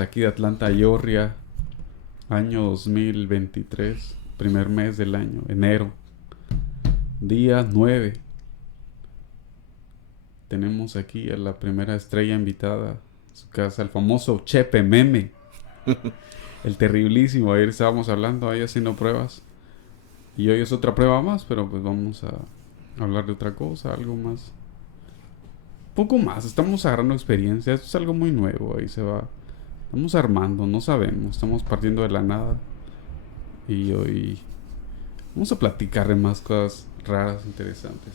aquí de Atlanta, Georgia, año 2023, primer mes del año, enero, día 9. Tenemos aquí a la primera estrella invitada a su casa, el famoso Chepe Meme, el terriblísimo. Ayer estábamos hablando ahí haciendo pruebas y hoy es otra prueba más, pero pues vamos a hablar de otra cosa, algo más. Poco más, estamos agarrando experiencia, esto es algo muy nuevo, ahí se va. Estamos armando, no sabemos, estamos partiendo de la nada. Y hoy vamos a platicar de más cosas raras, interesantes.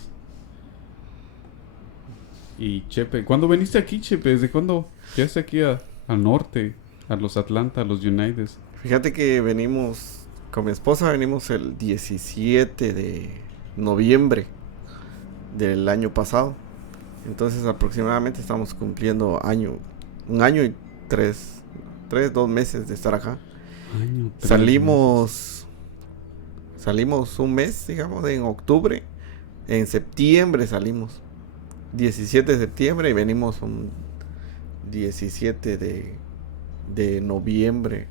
Y Chepe, ¿cuándo viniste aquí, Chepe? ¿Desde cuándo llegaste aquí al norte? A los Atlanta, a los United. Fíjate que venimos, con mi esposa venimos el 17 de noviembre del año pasado. Entonces aproximadamente estamos cumpliendo un año y 2 meses de estar acá. Año, 3 meses. Salimos un mes, digamos, en octubre. En septiembre salimos. 17 de septiembre y venimos un 17 de noviembre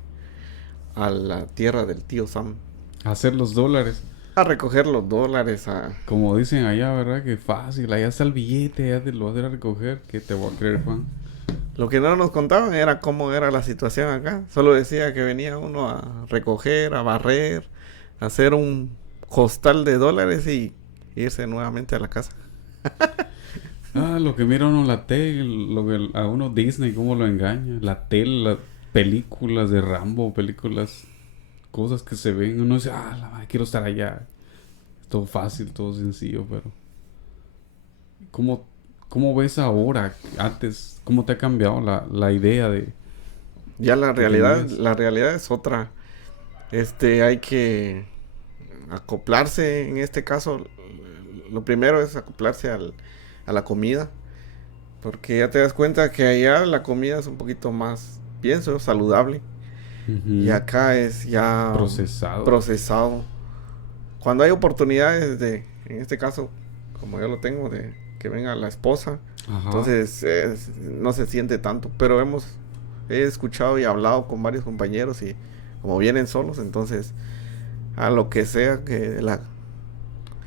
a la tierra del tío Sam. A hacer los dólares. A recoger los dólares. Como dicen allá, ¿verdad? Que fácil, allá está el billete, ya te lo vas a ir a recoger. ¿Qué te voy a creer, Juan? Lo que no nos contaban era cómo era la situación acá. Solo decía que venía uno a recoger, a barrer, a hacer un costal de dólares y irse nuevamente a la casa. Lo que mira uno la tele, lo que a uno Disney, cómo lo engaña. La tele, las películas de Rambo, películas, cosas que se ven. Uno dice, la madre, quiero estar allá. Todo fácil, todo sencillo, pero... ¿Cómo ves ahora? Antes, ¿cómo te ha cambiado la idea de... Ya la realidad es otra. Hay que acoplarse, en este caso, lo primero es acoplarse a la comida, porque ya te das cuenta que allá la comida es un poquito más, pienso, saludable. Y acá es ya procesado. Cuando hay oportunidades en este caso, como yo lo tengo, de que venga la esposa, entonces no se siente tanto, pero he escuchado y hablado con varios compañeros y como vienen solos, entonces a lo que sea que la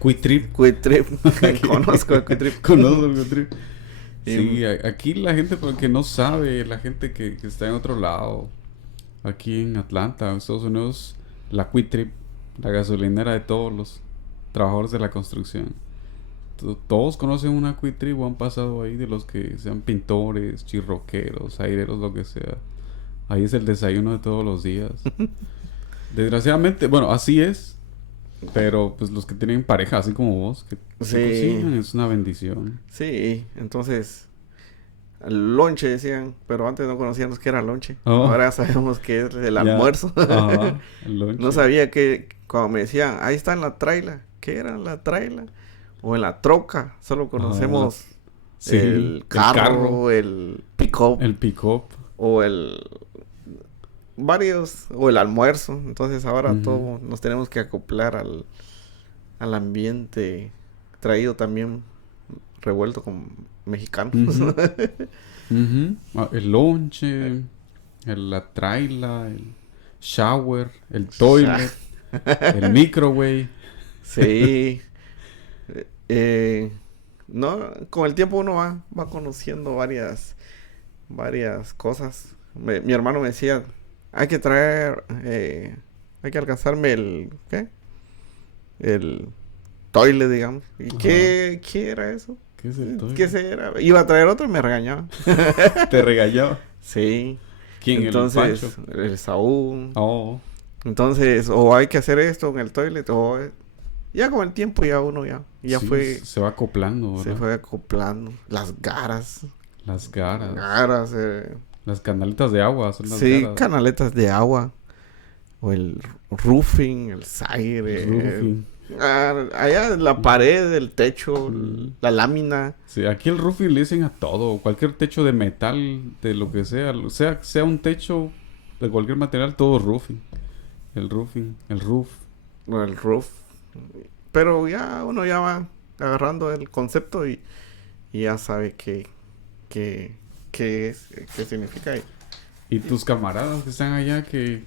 Quitrip. Conozco el Quitrip. Conozco el Quitrip. Sí, aquí la gente porque no sabe, la gente que está en otro lado, aquí en Atlanta, en Estados Unidos, la Quitrip, la gasolinera de todos los trabajadores de la construcción. Todos conocen una Quitrip o han pasado ahí, de los que sean pintores, chirroqueros, aireros, lo que sea. Ahí es el desayuno de todos los días. Desgraciadamente, bueno, así es. Pero pues los que tienen pareja, así como vos, que cocinan, es una bendición. Sí, entonces el lonche decían, pero antes no conocíamos que era lonche. Ahora sabemos que es el almuerzo. El lonche. No sabía que, cuando me decían, ahí está en la traila, ¿qué era la traila? O en la troca, solo conocemos el carro, el pick-up. El pick-up. O o el almuerzo. Entonces ahora todo nos tenemos que acoplar al ambiente traído también revuelto con mexicanos. El lonche, la traila, el shower, el toilet, el microwave. Sí. No, con el tiempo uno va conociendo varias cosas. Mi hermano me decía, hay que alcanzarme el toilet, digamos. ¿Y qué era eso? ¿Qué es el toilet? ¿Qué era? Iba a traer otro y me regañaba. ¿Te regañaba? Sí. ¿Quién? Entonces, ¿El Pancho? El Saúl. Oh. Entonces, o hay que hacer esto en el toilet, o... Ya con el tiempo ya uno ya sí, fue... Se va acoplando, ¿verdad? Se fue acoplando. Las garas. Las garas. Las canaletas de agua son las garas. Sí, canaletas de agua. O el roofing, el siding. Allá la pared, el techo, la lámina. Sí, aquí el roofing le dicen a todo. Cualquier techo de metal, de lo que sea. Sea un techo de cualquier material, todo roofing. El roofing, el roof. No, el roof. Pero ya uno ya va agarrando el concepto y ya sabe qué es, qué significa. Y tus camaradas que están allá, que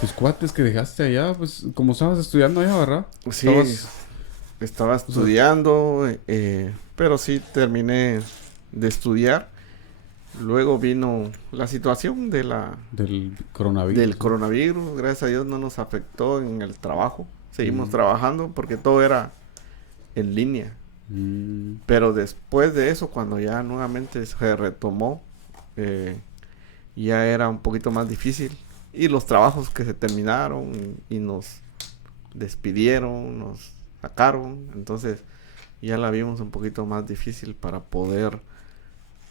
tus cuates que dejaste allá, pues como estabas estudiando allá, ¿verdad? Sí, estaba estudiando, pero sí terminé de estudiar. Luego vino la situación del coronavirus. Del coronavirus. Gracias a Dios no nos afectó en el trabajo. Seguimos trabajando porque todo era en línea. Pero después de eso, cuando ya nuevamente se retomó, ya era un poquito más difícil. Y los trabajos que se terminaron y nos despidieron, nos sacaron. Entonces ya la vimos un poquito más difícil para poder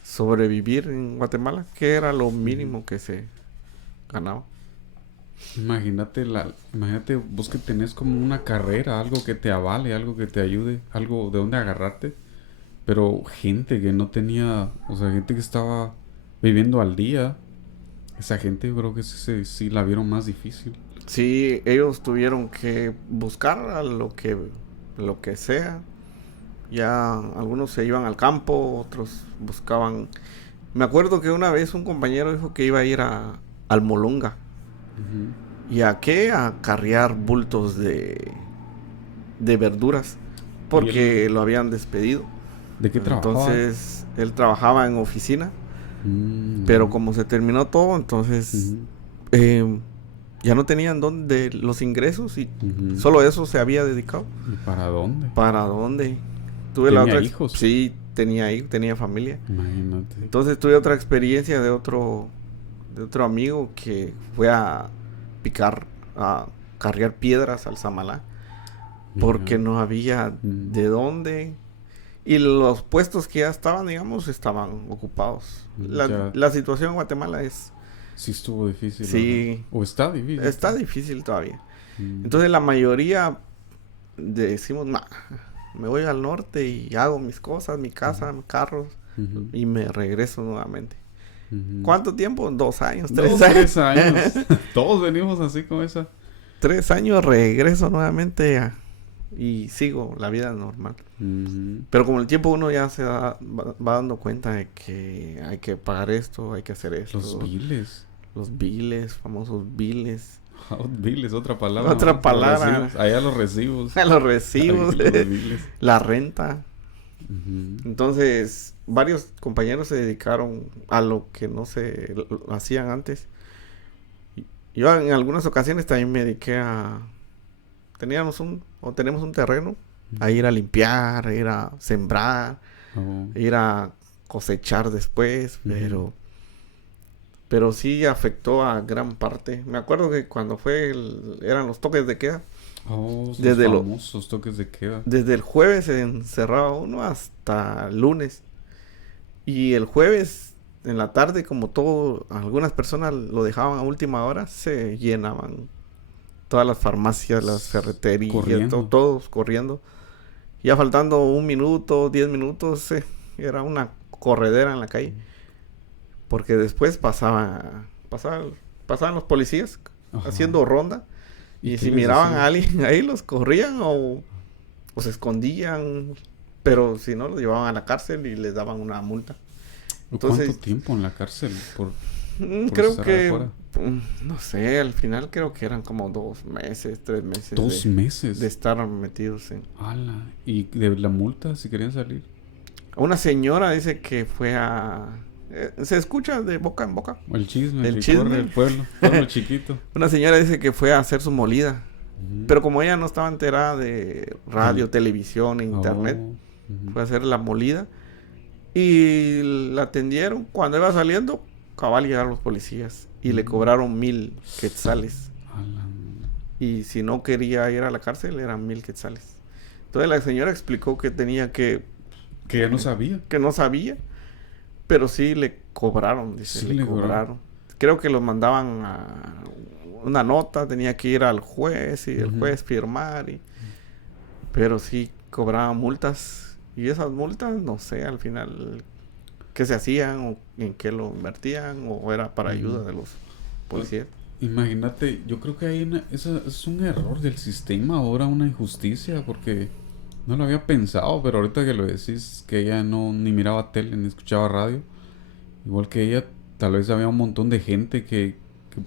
sobrevivir en Guatemala, que era lo mínimo que se ganaba. Imagínate vos que tenés como una carrera, algo que te avale, algo que te ayude, algo de donde agarrarte, pero gente que no tenía, o sea, gente que estaba viviendo al día, esa gente yo creo que sí la vieron más difícil. Sí, ellos tuvieron que buscar a lo que sea. Ya algunos se iban al campo, otros buscaban. Me acuerdo que una vez un compañero dijo que iba a ir al Molonga. ¿Y a qué? A carrear bultos de verduras, porque lo habían despedido. ¿De qué trabajaba? Entonces él trabajaba en oficina, pero como se terminó todo, entonces ya no tenían dónde los ingresos y solo eso se había dedicado. ¿Y para dónde? ¿Para dónde? ¿Tenía hijos? Sí, tenía familia. Imagínate. Entonces tuve otra experiencia de otro amigo que fue a cargar piedras al Samalá, porque no había de dónde, y los puestos que ya estaban, digamos, estaban ocupados. La situación en Guatemala es... Sí estuvo difícil. Sí. ¿O está difícil? Está difícil todavía. Entonces la mayoría decimos, me voy al norte y hago mis cosas, mi casa, mis carros, y me regreso nuevamente. ¿Cuánto tiempo? 2 años, 3 años. 3 años. Todos venimos así con esa. 3 años regreso nuevamente y sigo la vida normal. Pero con el tiempo uno ya se va dando cuenta de que hay que pagar esto, hay que hacer esto. Los biles. Famosos biles. Biles, otra palabra. Otra palabra. Allá los recibos. Los recibos. La renta. Entonces, varios compañeros se dedicaron a lo que no se hacían antes. Yo en algunas ocasiones también me dediqué tenemos un terreno, a ir a limpiar, ir a sembrar, ir a cosechar después, pero sí afectó a gran parte. Me acuerdo que cuando eran los toques de queda. Desde los famosos toques de queda. Desde el jueves se encerraba uno hasta el lunes. Y el jueves en la tarde, como algunas personas lo dejaban a última hora, se llenaban todas las farmacias, las ferreterías, todos corriendo. Ya faltando 1 minuto, 10 minutos, era una corredera en la calle. Porque después pasaban los policías haciendo ronda. Y si miraban a alguien ahí, los corrían o se escondían. Pero si no, los llevaban a la cárcel y les daban una multa. Entonces, ¿cuánto tiempo en la cárcel? Creo que, no sé, al final creo que eran como 2 meses, 3 meses. 2 meses. De estar metidos en... ¡Hala! ¿Y de la multa si querían salir? Una señora dice que fue se escucha de boca en boca. El chisme. Corre el pueblo chiquito. Una señora dice que fue a hacer su molida. Pero como ella no estaba enterada de radio, televisión, internet, fue a hacer la molida. Y la atendieron. Cuando iba saliendo, cabal llegaron los policías. Y le cobraron 1,000 quetzales. Y si no quería ir a la cárcel, eran 1,000 quetzales. Entonces la señora explicó que tenía que... Que ya no sabía. Que no sabía. Pero sí le cobraron, dice. Sí, le cobraron. Creo que lo mandaban a una nota, tenía que ir al juez y el juez firmar. Pero sí cobraban multas. Y esas multas, no sé, al final, ¿qué se hacían? ¿O en qué lo invertían? ¿O era para ayuda de los policías? Imagínate, yo creo que hay eso es un error del sistema ahora, una injusticia, porque no lo había pensado, pero ahorita que lo decís, que ella ni miraba tele, ni escuchaba radio, igual que ella tal vez había un montón de gente que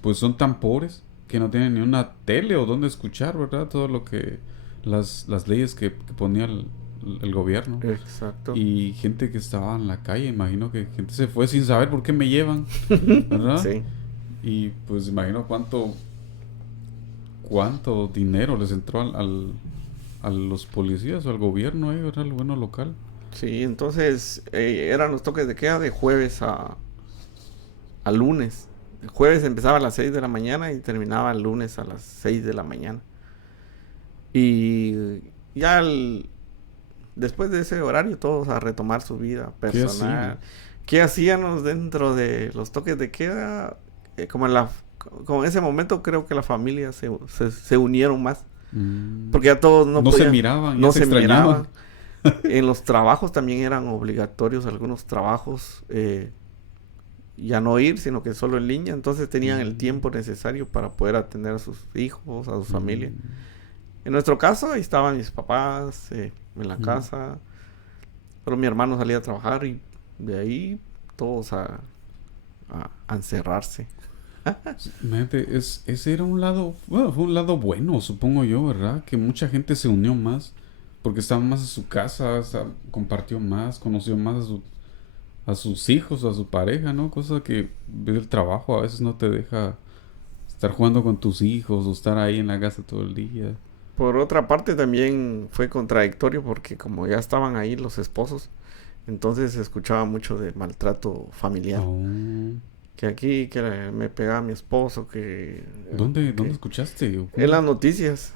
pues son tan pobres que no tienen ni una tele o donde escuchar, ¿verdad? Todo lo que las leyes que ponía el gobierno. Exacto. Y gente que estaba en la calle, imagino que gente se fue sin saber por qué me llevan, ¿verdad? Sí. Y pues imagino cuánto dinero les entró a los policías o al gobierno, ¿verdad? Al gobierno local. Sí, entonces eran los toques de queda de jueves a lunes. El jueves empezaba a las 6 de la mañana y terminaba el lunes a las 6 de la mañana. Y ya después de ese horario todos a retomar su vida personal. ¿Qué hacíamos dentro de los toques de queda? Como en ese momento creo que las familias se unieron más. Porque ya todos no se miraban, no se miraban. En los trabajos también eran obligatorios algunos trabajos, ya no ir, sino que solo en línea. Entonces tenían el tiempo necesario para poder atender a sus hijos, a su familia. En nuestro caso, ahí estaban mis papás en la casa. Pero mi hermano salía a trabajar y de ahí todos a encerrarse. Ese era un lado, bueno, fue un lado bueno, supongo yo, ¿verdad? Que mucha gente se unió más porque estaba más en su casa, compartió más, conoció más a sus hijos, a su pareja, ¿no? Cosa que el trabajo a veces no te deja estar jugando con tus hijos o estar ahí en la casa todo el día. Por otra parte también fue contradictorio porque como ya estaban ahí los esposos, entonces se escuchaba mucho de maltrato familiar. Que aquí, que me pegaba mi esposo, que... ¿Dónde escuchaste? En las noticias.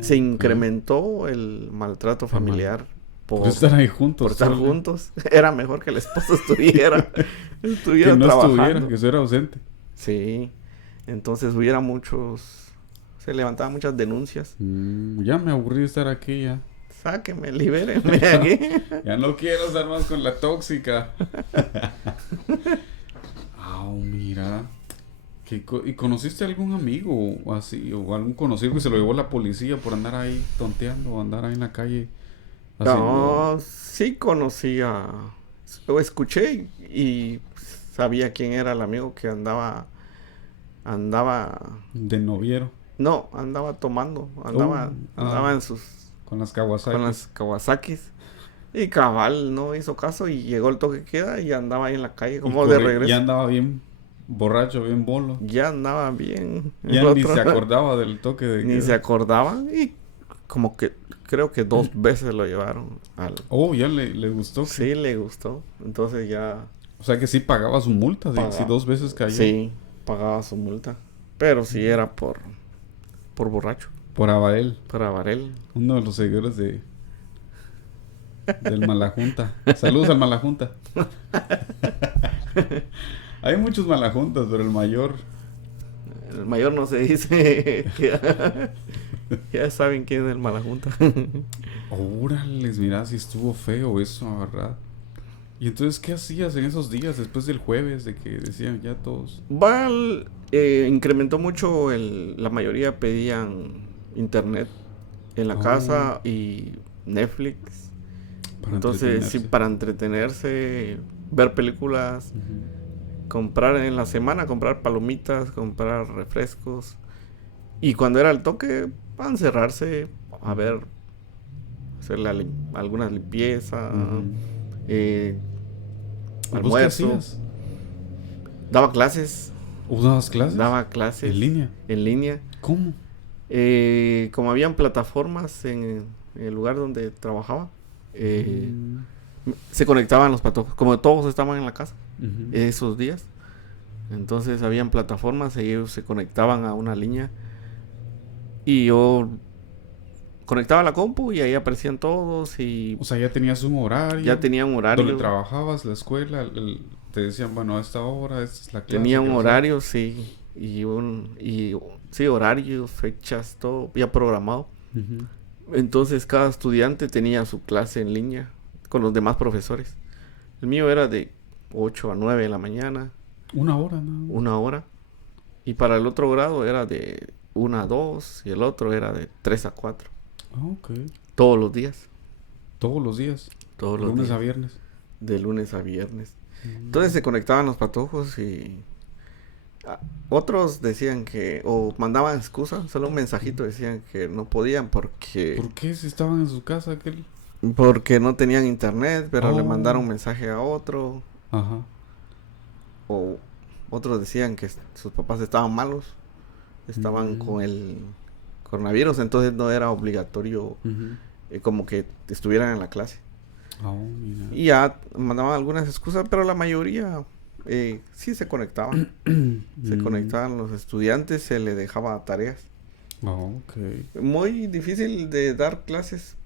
Se incrementó el maltrato familiar por estar ahí juntos. Por estar juntos. Era mejor que el esposo estuviera que no trabajando. Estuviera, que estuviera ausente. Sí. Entonces hubiera se levantaban muchas denuncias. Ya me aburrí de estar aquí ya. Sáquenme, libérenme de aquí. Ya no quiero estar más con la tóxica. Mira. ¿Y conociste algún amigo o así? O algún conocido que se lo llevó la policía por andar ahí tonteando o andar ahí en la calle haciendo... No, sí conocía. Lo escuché y sabía quién era el amigo que andaba de noviero. No, andaba tomando. Andaba en sus... Con las Kawasakis. Y cabal no hizo caso y llegó el toque de queda y andaba ahí en la calle como de regreso. Ya andaba bien borracho, bien bolo. Ya andaba bien. Ya ni se acordaba del toque de queda. Ni se acordaba y como que creo que 2 veces lo llevaron al... ya le gustó. Sí, le gustó. Entonces ya... O sea que sí pagaba su multa, si 2 veces cayó. Sí, pagaba su multa. Pero sí era por borracho. Por Avarel. Uno de los seguidores del Malajunta. Saludos al Malajunta. Hay muchos Malajuntas, pero el mayor no se dice. Ya saben quién es el Malajunta. Órales, mira, si estuvo feo eso, ¿verdad? Y entonces, ¿qué hacías en esos días después del jueves de que decían ya todos? Incrementó mucho la mayoría pedían internet en la casa y Netflix. Entonces, sí, para entretenerse, ver películas, comprar en la semana, comprar palomitas, comprar refrescos. Y cuando era el toque, a encerrarse, a ver, hacer algunas limpiezas, almuerzo. Daba clases. ¿Dabas clases? Daba clases. ¿En línea? En línea. ¿Cómo? Como habían plataformas en el lugar donde trabajaba, se conectaban los patojos, como todos estaban en la casa esos días, entonces habían plataformas y ellos se conectaban a una línea y yo conectaba la compu y ahí aparecían todos y... O sea, ya tenías un horario. Ya tenía un horario. ¿Donde trabajabas, la escuela? Te decían, bueno, a esta hora, esta es la clase. Tenía un horario, sí, sí, horarios, fechas, todo ya programado. Entonces cada estudiante tenía su clase en línea con los demás profesores. El mío era de 8 a 9 de la mañana. 1 hora, ¿no? 1 hora. Y para el otro grado era de 1 a 2 y el otro era de 3 a 4. Ok. Todos los días. ¿Todos los días? Todos los lunes días. A viernes. de lunes a viernes. Entonces se conectaban los patojos y otros decían que, o mandaban excusas, solo un mensajito, decían que no podían porque... ¿Por qué si estaban en su casa aquel? Porque no tenían internet, pero le mandaron un mensaje a otro. Ajá. O otros decían que sus papás estaban malos, estaban con el coronavirus, entonces no era obligatorio como que estuvieran en la clase. Mira. Y ya mandaban algunas excusas, pero la mayoría sí se conectaban. Se conectaban los estudiantes, se les dejaba tareas. Okay. Muy difícil de dar clases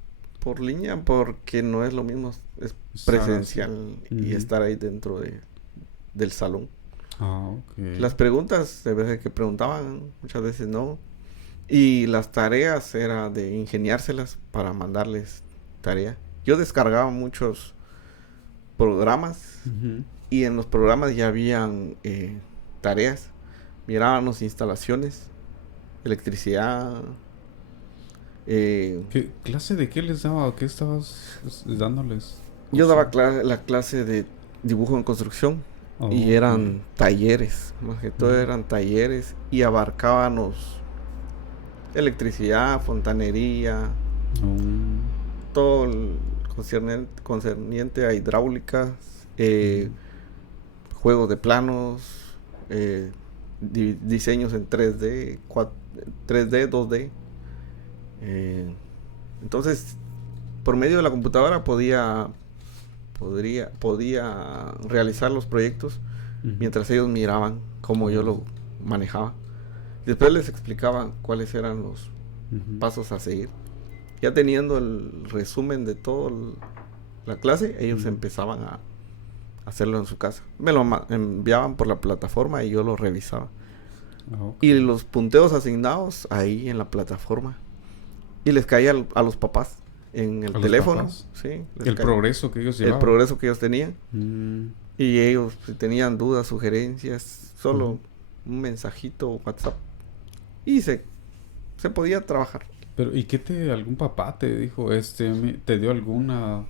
por línea porque no es lo mismo, es presencial y estar ahí dentro del salón. Okay. Las preguntas, de veces que preguntaban, muchas veces no. Y las tareas era de ingeniárselas para mandarles tarea. Yo descargaba muchos programas y en los programas ya habían tareas. Mirábamos instalaciones, electricidad. ¿Qué clase de qué les daba? ¿Qué estabas dándoles? Yo daba la clase de dibujo en construcción y eran talleres, más que todo eran talleres y abarcábamos electricidad, fontanería, todo concerniente a hidráulicas, juegos de planos, diseños en 3D, 3D, 2D. Entonces, por medio de la computadora podía realizar los proyectos mientras ellos miraban cómo yo lo manejaba. Después les explicaba cuáles eran los pasos a seguir. Ya teniendo el resumen de toda la clase, ellos empezaban a hacerlo en su casa. Me lo enviaban por la plataforma y yo lo revisaba. Y los punteos asignados ahí en la plataforma. Y les caía a los papás en el teléfono. Sí, el progreso que ellos llevaban. El progreso que ellos tenían. Y ellos, si tenían dudas, sugerencias, solo un mensajito WhatsApp. Y se podía trabajar. Pero, ¿y qué algún papá te dijo? ¿Te dio alguna...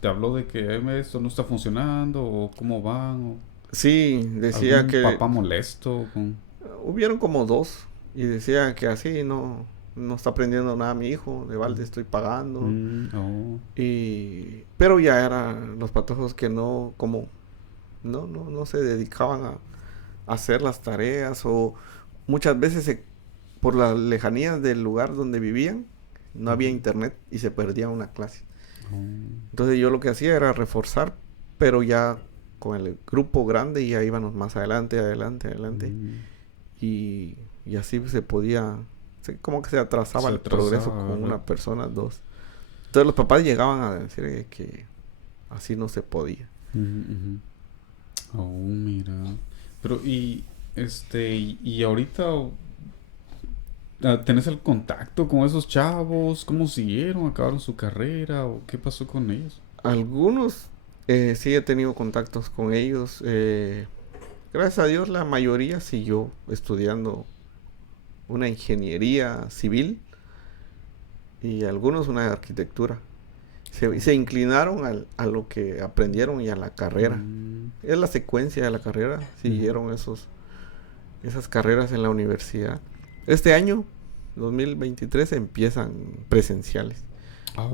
¿Te habló de que esto no está funcionando? ¿O cómo van? O sí, decía que... papá molesto? Hubieron como 2. Y decía que así no está aprendiendo nada mi hijo. De balde estoy pagando. Pero ya eran los patojos que no se dedicaban a hacer las tareas. O muchas veces por las lejanías del lugar donde vivían, no había internet y se perdía una clase. Entonces yo lo que hacía era reforzar, pero ya con el grupo grande ya íbamos más adelante. Y así se podía, como que se atrasaba el progreso con una persona, 2. Entonces los papás llegaban a decir que así no se podía. Mira. Pero y ahorita ¿tenés el contacto con esos chavos? ¿Cómo siguieron? ¿Acabaron su carrera? ¿O qué pasó con ellos? Algunos sí he tenido contactos con ellos. Gracias a Dios la mayoría siguió estudiando una ingeniería civil y algunos una de arquitectura. Se inclinaron a lo que aprendieron y a la carrera. Es la secuencia de la carrera. Siguieron esas carreras en la universidad. Este año, 2023, empiezan presenciales.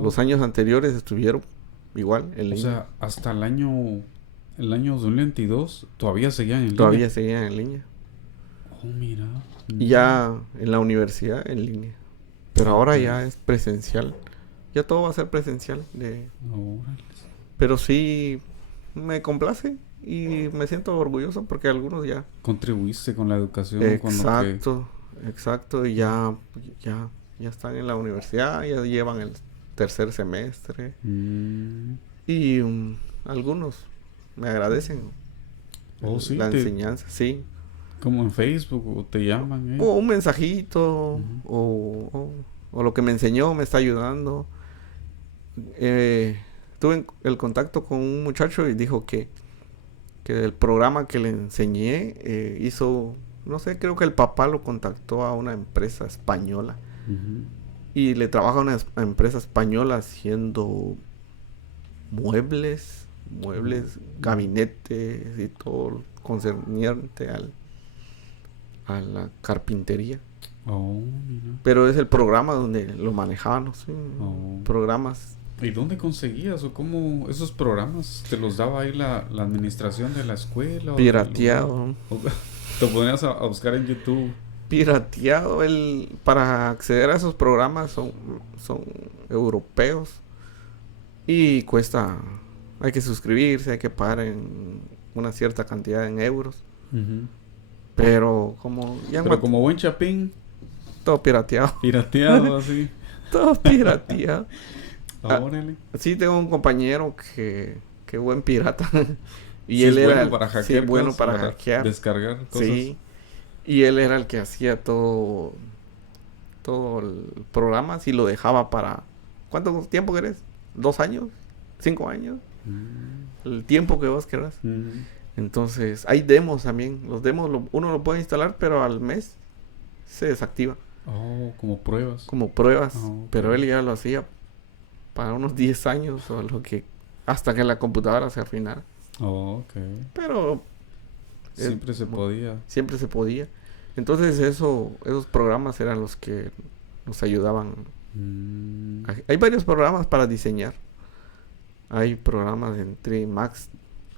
Los años anteriores estuvieron igual en línea. O sea, hasta el año 2022 todavía seguían en línea. Todavía seguían en línea. Mira. Y ya en la universidad en línea. Pero ahora ya es presencial. Ya todo va a ser presencial. Pero sí me complace y me siento orgulloso porque algunos ya... Contribuiste con la educación. Exacto. Y ya están en la universidad, ya llevan el tercer semestre. Y algunos me agradecen la enseñanza, sí. Como en Facebook o te llaman. O un mensajito o lo que me enseñó me está ayudando. Tuve el contacto con un muchacho y dijo que el programa que le enseñé hizo, no sé, creo que el papá lo contactó a una empresa española y le trabaja a una empresa española haciendo muebles muebles, gabinetes y todo concerniente a la carpintería. Oh, mira. Pero es el programa donde lo manejábamos, ¿sí? Oh. Programas. ¿Y dónde conseguías o cómo esos programas te los daba ahí la administración de la escuela? Pirateado. O te ponías a buscar en YouTube. Pirateado. Para acceder a esos programas son europeos. Y cuesta, hay que suscribirse, hay que pagar en una cierta cantidad en euros. Uh-huh. Pero como buen chapín. Todo pirateado. Pirateado así. Todo pirateado. Órale. Sí, tengo un compañero que buen pirata. Y sí, él es era bueno para hackear. Sí, es bueno para hackear. Descargar cosas. Sí. Y él era el que hacía todo el programa. Si lo dejaba para... ¿Cuánto tiempo querés? ¿2 años? ¿5 años? El tiempo que vos querás. Entonces, hay demos también. Los demos uno lo puede instalar, pero al mes se desactiva. Oh, como pruebas. Como pruebas. Oh, okay. Pero él ya lo hacía para unos 10 años o lo que... Hasta que la computadora se afinara. Oh, ok. Pero... Siempre se podía. Siempre se podía. Entonces esos programas eran los que nos ayudaban. Hay varios programas para diseñar. Hay programas en 3D Max,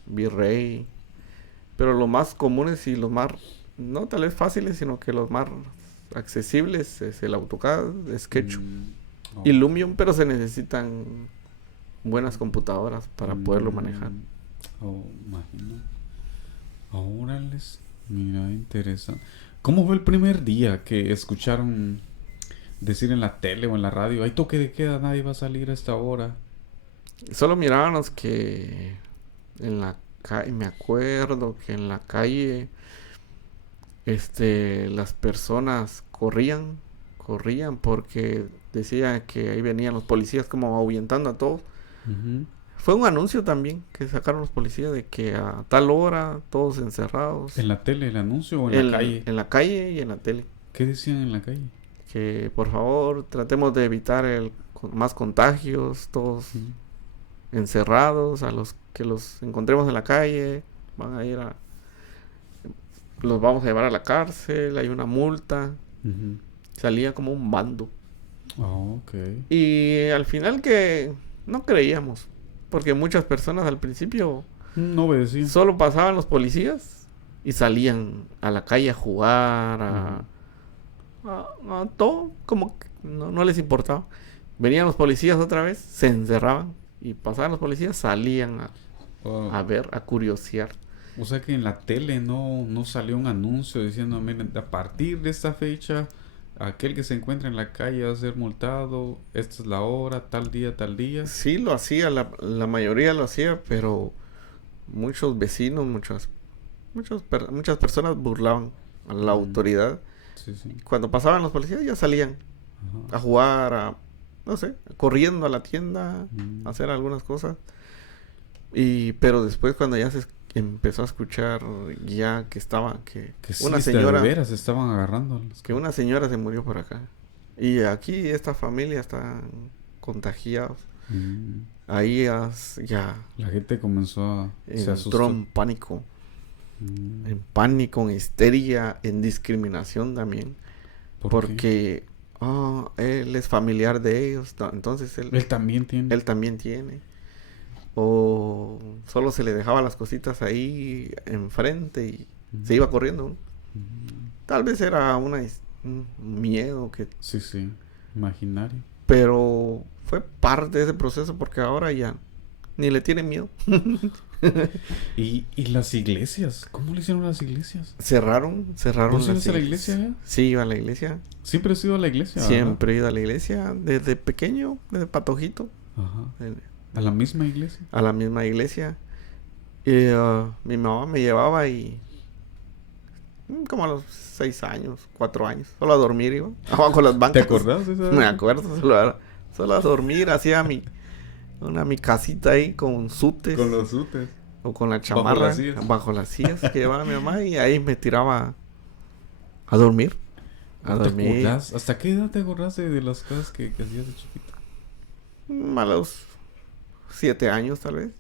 V-Ray. Pero los más comunes y los más... No tal vez fáciles, sino que los más accesibles es el AutoCAD, Sketch y Lumion. Pero se necesitan buenas computadoras para poderlo manejar. Oh, imagino. Órales, mira, interesante. ¿Cómo fue el primer día que escucharon decir en la tele o en la radio, hay toque de queda, nadie va a salir a esta hora? Solo mirábamos que en la calle, me acuerdo que en la calle las personas corrían porque decían que ahí venían los policías como ahuyentando a todos. Uh-huh. Fue un anuncio también que sacaron los policías de que a tal hora todos encerrados. ¿En la tele el anuncio o en la calle? En la calle y en la tele. ¿Qué decían en la calle? Que por favor tratemos de evitar más contagios, todos encerrados, a los que los encontremos en la calle los vamos a llevar a la cárcel, hay una multa. Uh-huh. Salía como un bando. Oh, okay. Y al final que no creíamos. Porque muchas personas al principio no obedecían. Solo pasaban los policías y salían a la calle a jugar, a todo, como que no les importaba. Venían los policías otra vez, se encerraban y pasaban los policías, salían a ver, a curiosear. O sea que en la tele no salió un anuncio diciendo, miren, a partir de esta fecha, aquel que se encuentra en la calle va a ser multado, esta es la hora, tal día. Sí, lo hacía, la mayoría lo hacía, pero muchos vecinos, muchas personas burlaban a la autoridad. Sí. Cuando pasaban los policías ya salían a jugar, no sé, corriendo a la tienda, a hacer algunas cosas. Pero después cuando ya se empezó a escuchar ya que una señora, de veras estaban agarrando, que una señora se murió por acá y aquí esta familia está contagiados. Ahí ya la gente comenzó se entró en pánico, en histeria, en discriminación también. Porque él es familiar de ellos, entonces él también tiene. O solo se le dejaba las cositas ahí enfrente y se iba corriendo. Tal vez era un miedo que... Sí, imaginario. Pero fue parte de ese proceso porque ahora ya ni le tienen miedo. ¿Y las iglesias? ¿Cómo le hicieron las iglesias? Cerraron. ¿Vos ibas a la iglesia ya? Sí, iba a la iglesia. ¿Siempre has ido a la iglesia? Siempre he ido a la iglesia, desde pequeño, desde patojito. Ajá. ¿A la misma iglesia? A la misma iglesia. Y mi mamá me llevaba y... como a los 6 años, 4 años. Solo a dormir iba. Abajo las bancas. ¿Te acordás de esa? Me acuerdo. Solo a dormir. Hacía mi casita ahí con sutes. Con los sutes. O con la chamarra. Bajo las sillas que llevaba mi mamá. Y ahí me tiraba a dormir. ¿Te acordás? ¿Hasta qué edad te acordás de las cosas que hacías de chiquito? A los 7 años tal vez.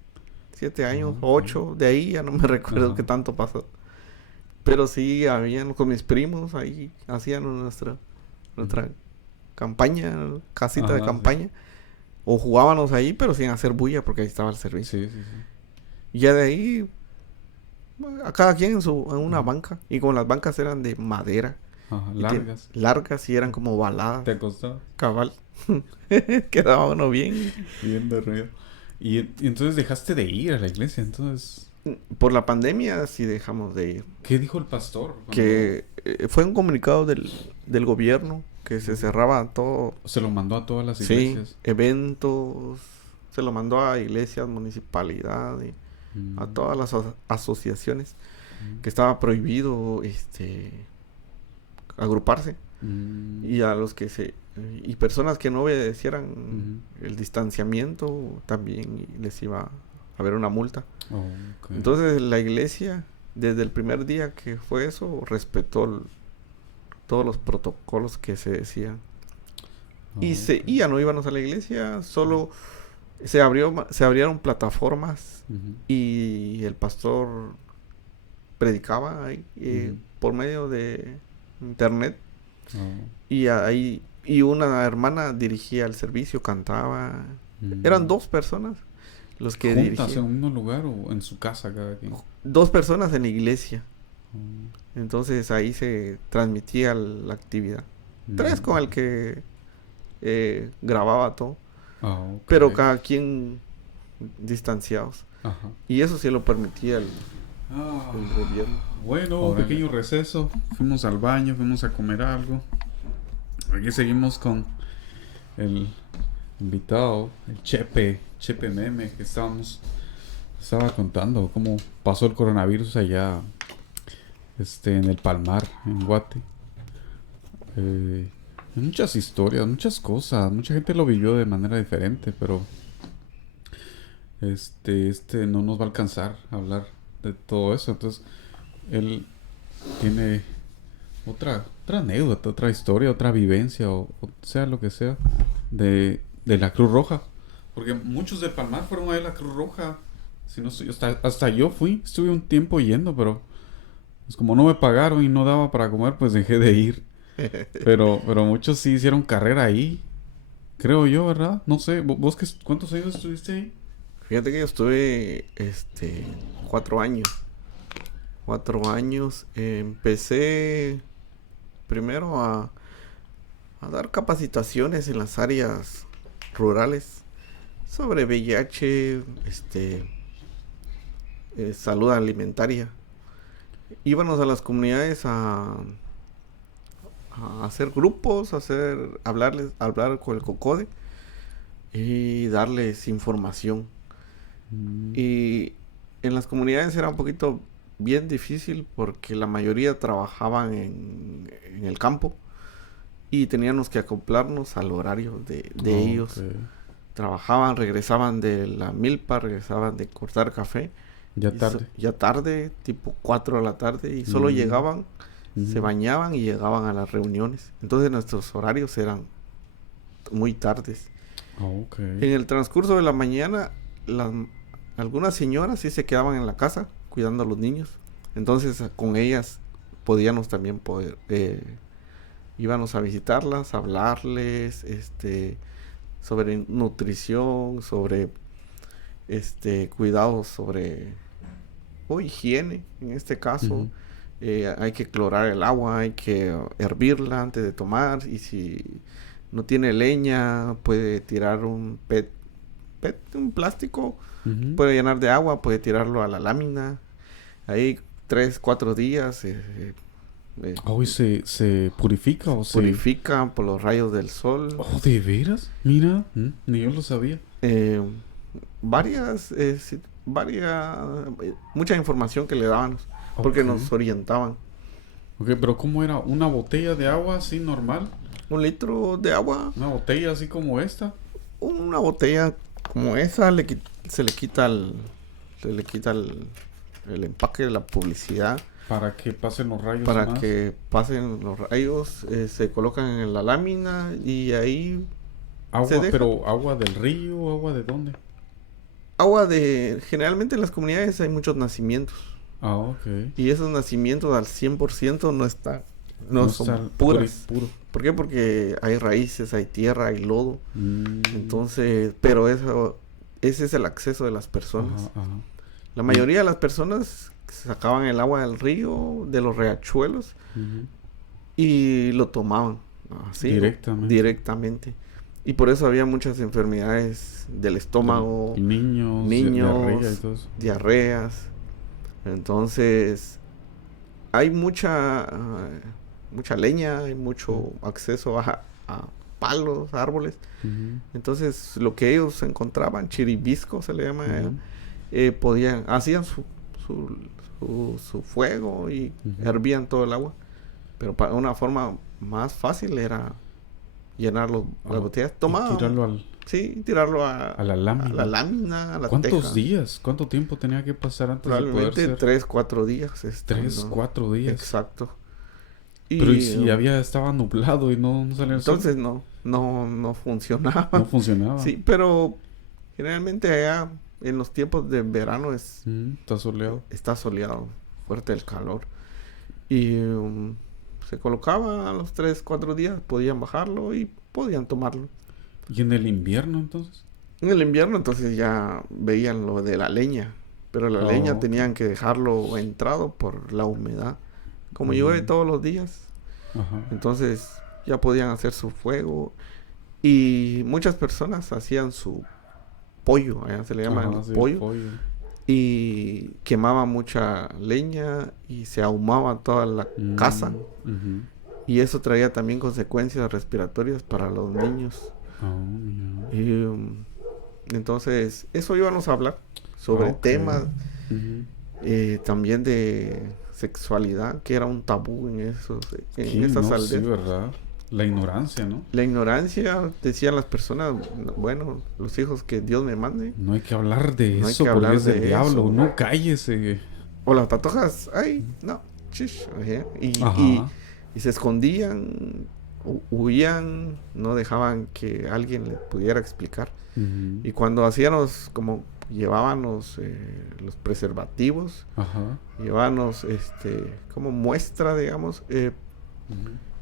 7 años, 8, de ahí ya no me recuerdo qué tanto pasó. Pero sí, habían con mis primos, ahí hacían nuestra campaña, casita de campaña. Sí. O jugábamos ahí, pero sin hacer bulla, porque ahí estaba el servicio. Sí. Y ya de ahí, a cada quien en una banca. Y como las bancas eran de madera. Largas. Largas y eran como baladas. ¿Te costó? Cabal. Quedaba uno bien. Bien dormido. Y entonces dejaste de ir a la iglesia, entonces... Por la pandemia sí dejamos de ir. ¿Qué dijo el pastor? Que fue un comunicado del gobierno que se cerraba todo. Se lo mandó a todas las iglesias. Sí, eventos. Se lo mandó a iglesias, municipalidades, a todas las asociaciones que estaba prohibido agruparse. Y a los que y personas que no obedecieran el distanciamiento también les iba a haber una multa. Okay. Entonces la iglesia, desde el primer día que fue eso, respetó todos los protocolos que se decían. Y ya no íbamos a la iglesia, solo se abrieron plataformas y el pastor predicaba ahí, por medio de internet. Y una hermana dirigía el servicio, cantaba. Eran 2 personas los que ¿Juntas en un lugar o en su casa cada quien? 2 personas en la iglesia. Entonces ahí se transmitía la actividad. 3 con el que grababa todo. Okay. Pero cada quien distanciados. Ajá. Y eso sí lo permitía el gobierno. Bueno, pequeño receso. Fuimos al baño, fuimos a comer algo. Aquí seguimos con el invitado, el Chepe Meme, que estaba contando cómo pasó el coronavirus allá en el Palmar, en Guate. Muchas historias, muchas cosas. Mucha gente lo vivió de manera diferente, pero no nos va a alcanzar a hablar de todo eso. Entonces, él tiene otra anécdota, otra historia, otra vivencia, o sea lo que sea, de la Cruz Roja. Porque muchos de Palmar fueron a la Cruz Roja. Si no, hasta yo estuve un tiempo yendo, pero pues como no me pagaron y no daba para comer, pues dejé de ir. Pero muchos sí hicieron carrera ahí, creo yo, ¿verdad? No sé, ¿vos cuántos años estuviste ahí? Fíjate que yo estuve 4 años. 4 años. Empecé primero a dar capacitaciones en las áreas rurales sobre VIH, salud alimentaria. Íbamos a las comunidades a hacer grupos, hablar con el COCODE y darles información. Y en las comunidades era un poquito bien difícil porque la mayoría trabajaban en el campo y teníamos que acoplarnos al horario de ellos. Trabajaban, regresaban de la milpa, regresaban de cortar café. Ya tarde, tipo 4 de la tarde, y solo llegaban, se bañaban y llegaban a las reuniones. Entonces nuestros horarios eran muy tardes. En el transcurso de la mañana, algunas señoras sí se quedaban en la casa cuidando a los niños. Entonces con ellas podíamos también íbamos a visitarlas, a hablarles, sobre nutrición, sobre cuidados, sobre higiene en este caso. Hay que clorar el agua, hay que hervirla antes de tomar, y si no tiene leña puede tirar un un plástico, puede llenar de agua, puede tirarlo a la lámina. Ahí 3-4 días ¿y se purifica o se purifica por los rayos del sol? Oh, ¿de veras? Mira, ni yo lo sabía. Mucha información que le daban, porque nos orientaban. Pero ¿cómo era? ¿Una botella de agua así normal? 1 litro de agua. ¿Una botella así como esta? Una botella como esa se le quita el empaque de la publicidad. Para que pasen los rayos. Para que pasen los rayos, se colocan en la lámina y ahí agua, pero agua del río, agua de dónde? agua de... Generalmente en las comunidades hay muchos nacimientos. Ah, ok. Y esos nacimientos al 100% no son puras. Puro. ¿Por qué? Porque hay raíces, hay tierra, hay lodo. Entonces, pero ese es el acceso de las personas. Ajá. La mayoría de las personas sacaban el agua del río, de los riachuelos, y lo tomaban así, directamente. Y por eso había muchas enfermedades del estómago, niños diarrea y todo eso. Diarreas. Entonces, hay mucha leña, hay mucho acceso a palos, árboles. Entonces, lo que ellos encontraban, chiribisco se le llama, hacían su fuego y hervían todo el agua. Pero para una forma más fácil era llenar las botellas. Tomaban, tirarlo a la lámina, a la ¿Cuántos teja. días? ¿Cuánto tiempo tenía que pasar antes de poder ser? 3, 4 días. 3, 4 días. Exacto. Pero ¿y si estaba nublado y no salía el sol? Entonces no funcionaba. No funcionaba. Sí, pero generalmente allá en los tiempos de verano está soleado. Está soleado, fuerte el calor. Y se colocaba a los 3, 4 días, podían bajarlo y podían tomarlo. ¿Y en el invierno entonces? En el invierno entonces ya veían lo de la leña, pero la leña tenían que dejarlo entrado por la humedad. Como llueve todos los días, entonces ya podían hacer su fuego. Y muchas personas hacían su pollo, allá se le llama pollo. Y quemaban mucha leña y se ahumaba toda la casa. Y eso traía también consecuencias respiratorias para los niños. Y entonces, eso íbamos a hablar sobre temas también de sexualidad, que era un tabú en esas aldeas. Sí, ¿verdad? La ignorancia, ¿no? La ignorancia, decían las personas, bueno, los hijos que Dios me mande. No hay que hablar de eso porque es del diablo, no cállese. O las patojas, ay, no, chish, y se escondían, huían, no dejaban que alguien le pudiera explicar. Y cuando hacíamos, como llevábamos los preservativos, llevábamos como muestra, digamos,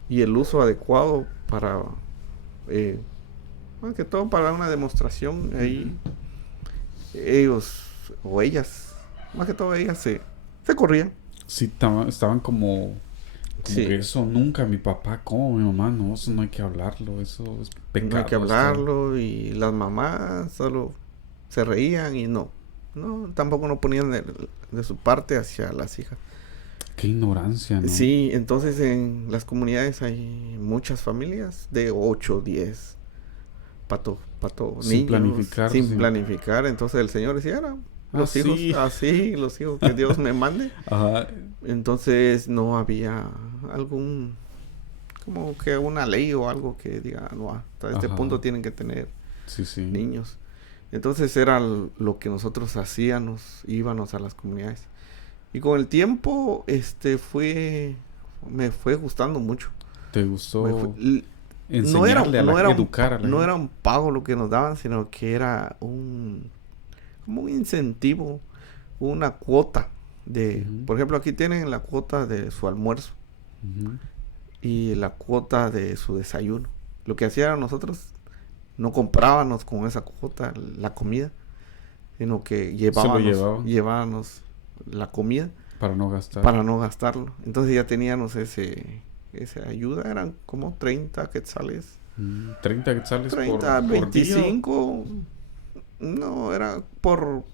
y el uso adecuado para más que todo para una demostración. Ahí ellos o ellas, más que todo ellas se corrían. Sí, estaban como que eso nunca, mi papá como mi mamá, no, eso no hay que hablarlo, eso es pecado. No hay que hablarlo. Y las mamás solo se reían y tampoco no ponían de su parte hacia las hijas. Qué ignorancia, ¿no? Sí, entonces en las comunidades hay muchas familias de 8, 10 sin niños, sin planificar. Entonces el Señor decía, los hijos que Dios me mande. Entonces no había como que una ley o algo que diga, no, hasta este punto tienen que tener niños. Entonces era lo que nosotros hacíamos, íbamos a las comunidades. Y con el tiempo, me fue gustando mucho. ¿Te gustó enseñarle educar a la gente? No era un pago lo que nos daban, sino que era como un incentivo, una cuota por ejemplo, aquí tienen la cuota de su almuerzo y la cuota de su desayuno. Lo que hacíamos nosotros, no comprábamos con esa cuota la comida, sino que llevábamos la comida para no gastarlo. Entonces ya teníamos esa ayuda, eran como 30 quetzales. 30 quetzales 30, por 25 día. No, era por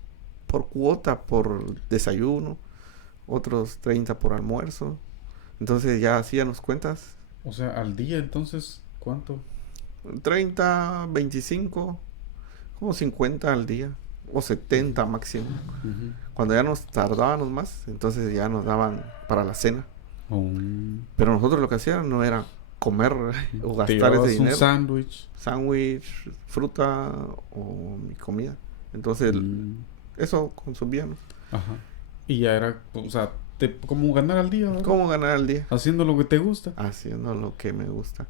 cuota, por desayuno, otros 30 por almuerzo. Entonces ya hacíamos cuentas. O sea, al día entonces, ¿cuánto? 30, 25, como 50 al día, o 70 máximo. Cuando ya nos tardábamos más, entonces ya nos daban para la cena. Pero nosotros lo que hacíamos no era comer o gastar ese dinero. Un sándwich, fruta o mi comida. Entonces eso consumíamos. Y ya era, o sea, como ganar al día, ¿verdad? Como ganar al día. Haciendo lo que te gusta. Haciendo lo que me gusta.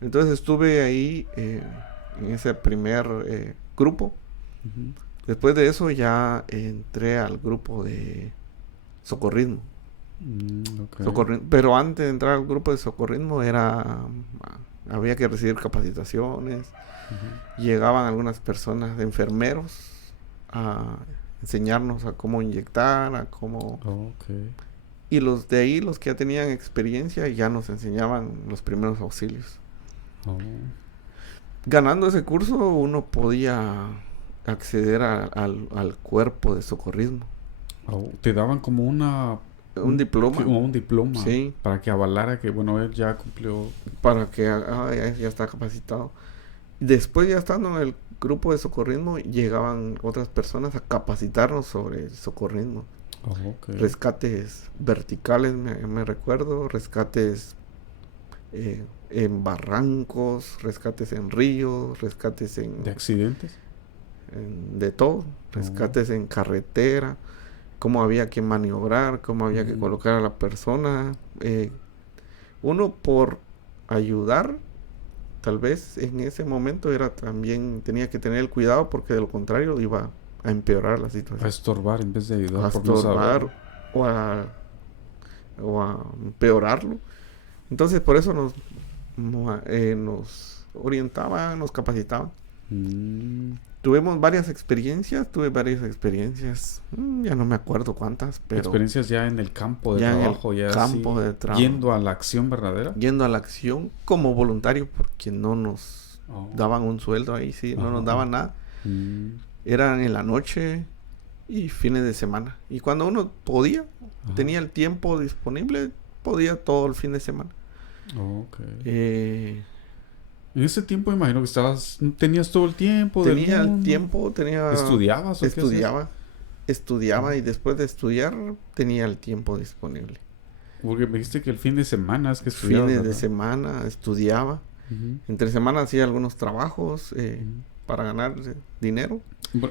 Entonces estuve ahí en ese primer grupo Después de eso ya entré al grupo de socorrismo. Okay. Pero antes de entrar al grupo de socorrismo había que recibir capacitaciones. Ujú. Llegaban algunas personas de enfermeros a enseñarnos a cómo inyectar, a cómo... Okay. Y los de ahí, los que ya tenían experiencia, ya nos enseñaban los primeros auxilios. Oh. Ganando ese curso uno podía acceder al cuerpo de socorrismo. Oh, te daban como Un diploma, como un diploma sí, para que avalara que, bueno, él ya cumplió. para que ya está capacitado. Después ya estando en el grupo de socorrismo, llegaban otras personas a capacitarnos sobre el socorrismo. Oh, okay. Rescates verticales, me recuerdo, rescates en barrancos, rescates en ríos, rescates ¿De accidentes? de todo, Oh. rescates en carretera, cómo había que maniobrar, cómo había que Mm. colocar a la persona. Uno por ayudar, tal vez en ese momento tenía que tener el cuidado porque de lo contrario iba a empeorar la A situación, estorbar en vez de ayudar a por no saber. estorbar o a, o a empeorarlo. Entonces por eso nos orientaban, nos capacitaban. Mm. Tuve varias experiencias, ya no me acuerdo cuántas, pero Experiencias ya en el campo de ya en el trabajo, ya campo así, de trabajo, yendo a la acción verdadera. yendo a la acción como voluntario, porque no nos Oh. daban un sueldo ahí, sí, no Ajá, nos ajá. daban nada. Mm. Eran en la noche y fines de semana. Y cuando uno podía, Ajá. tenía el tiempo disponible, podía todo el fin de semana. Oh, ok. Eh, En ese tiempo imagino que tenías todo el tiempo del tenía el mundo. tiempo, ¿Estudiabas o qué hacías? estudiaba y después de estudiar tenía el tiempo disponible. Porque me dijiste que el fin de semana es que estudiabas, Fines de ¿verdad? semana estudiaba. Ujú, Entre semana hacía algunos trabajos ujú. para ganar dinero.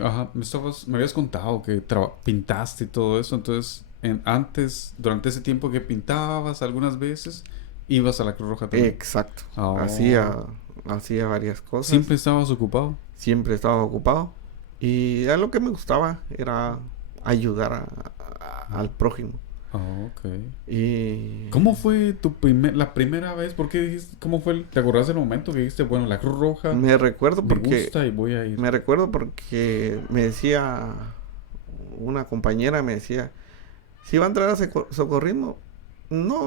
Ajá, me habías contado que pintaste y todo eso, entonces durante ese tiempo que pintabas algunas veces, ibas a la Cruz Roja también. Exacto. Oh, Hacía varias cosas. siempre estabas ocupado. Siempre estaba ocupado. Y a lo que me gustaba era ayudar al prójimo. Oh, ok. Y ¿Cómo fue la primera vez? ¿Por qué dijiste, cómo fue te acordás del momento que dijiste, bueno, la Cruz Roja me recuerdo me porque gusta y voy a ir? me recuerdo porque me decía una compañera, me decía, si va a entrar a socorrismo,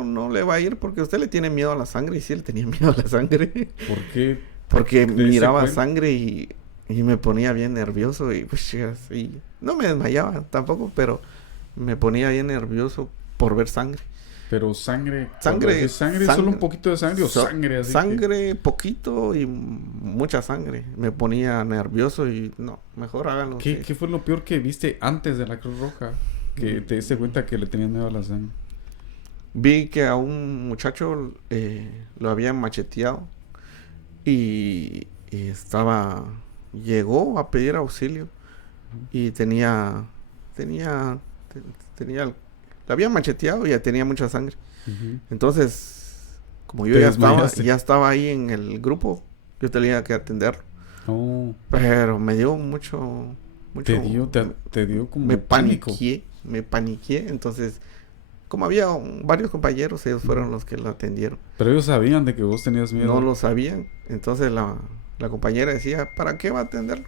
no le va a ir porque usted le tiene miedo a la sangre. Y sí le tenía miedo a la sangre. ¿Por qué Porque te diste miraba cuenta? sangre y me ponía bien nervioso y pues así. No me desmayaba tampoco, pero me ponía bien nervioso por ver sangre. Pero sangre, cuando Sangre, decís sangre, ¿solo un poquito de sangre o so- sangre así que? sangre poquito y mucha sangre. Me ponía nervioso y no, mejor háganlo. ¿Qué fue lo peor que viste antes de la Cruz Roja? Que te diste cuenta que le tenían miedo a la sangre. Vi que a un muchacho lo habían macheteado y llegó a pedir auxilio y tenía, te- tenía, lo habían macheteado y ya tenía mucha sangre. Ujú. Entonces, como yo Te desmayaste. ya estaba ahí en el grupo, yo tenía que atender. Oh, Pero me dio mucho, te dio como pánico. me paniqué. Entonces, como había varios compañeros, ellos Ujú. fueron los que lo atendieron. Pero ellos sabían de que vos tenías No miedo. lo sabían. Entonces la compañera decía, ¿para qué va a atenderlo?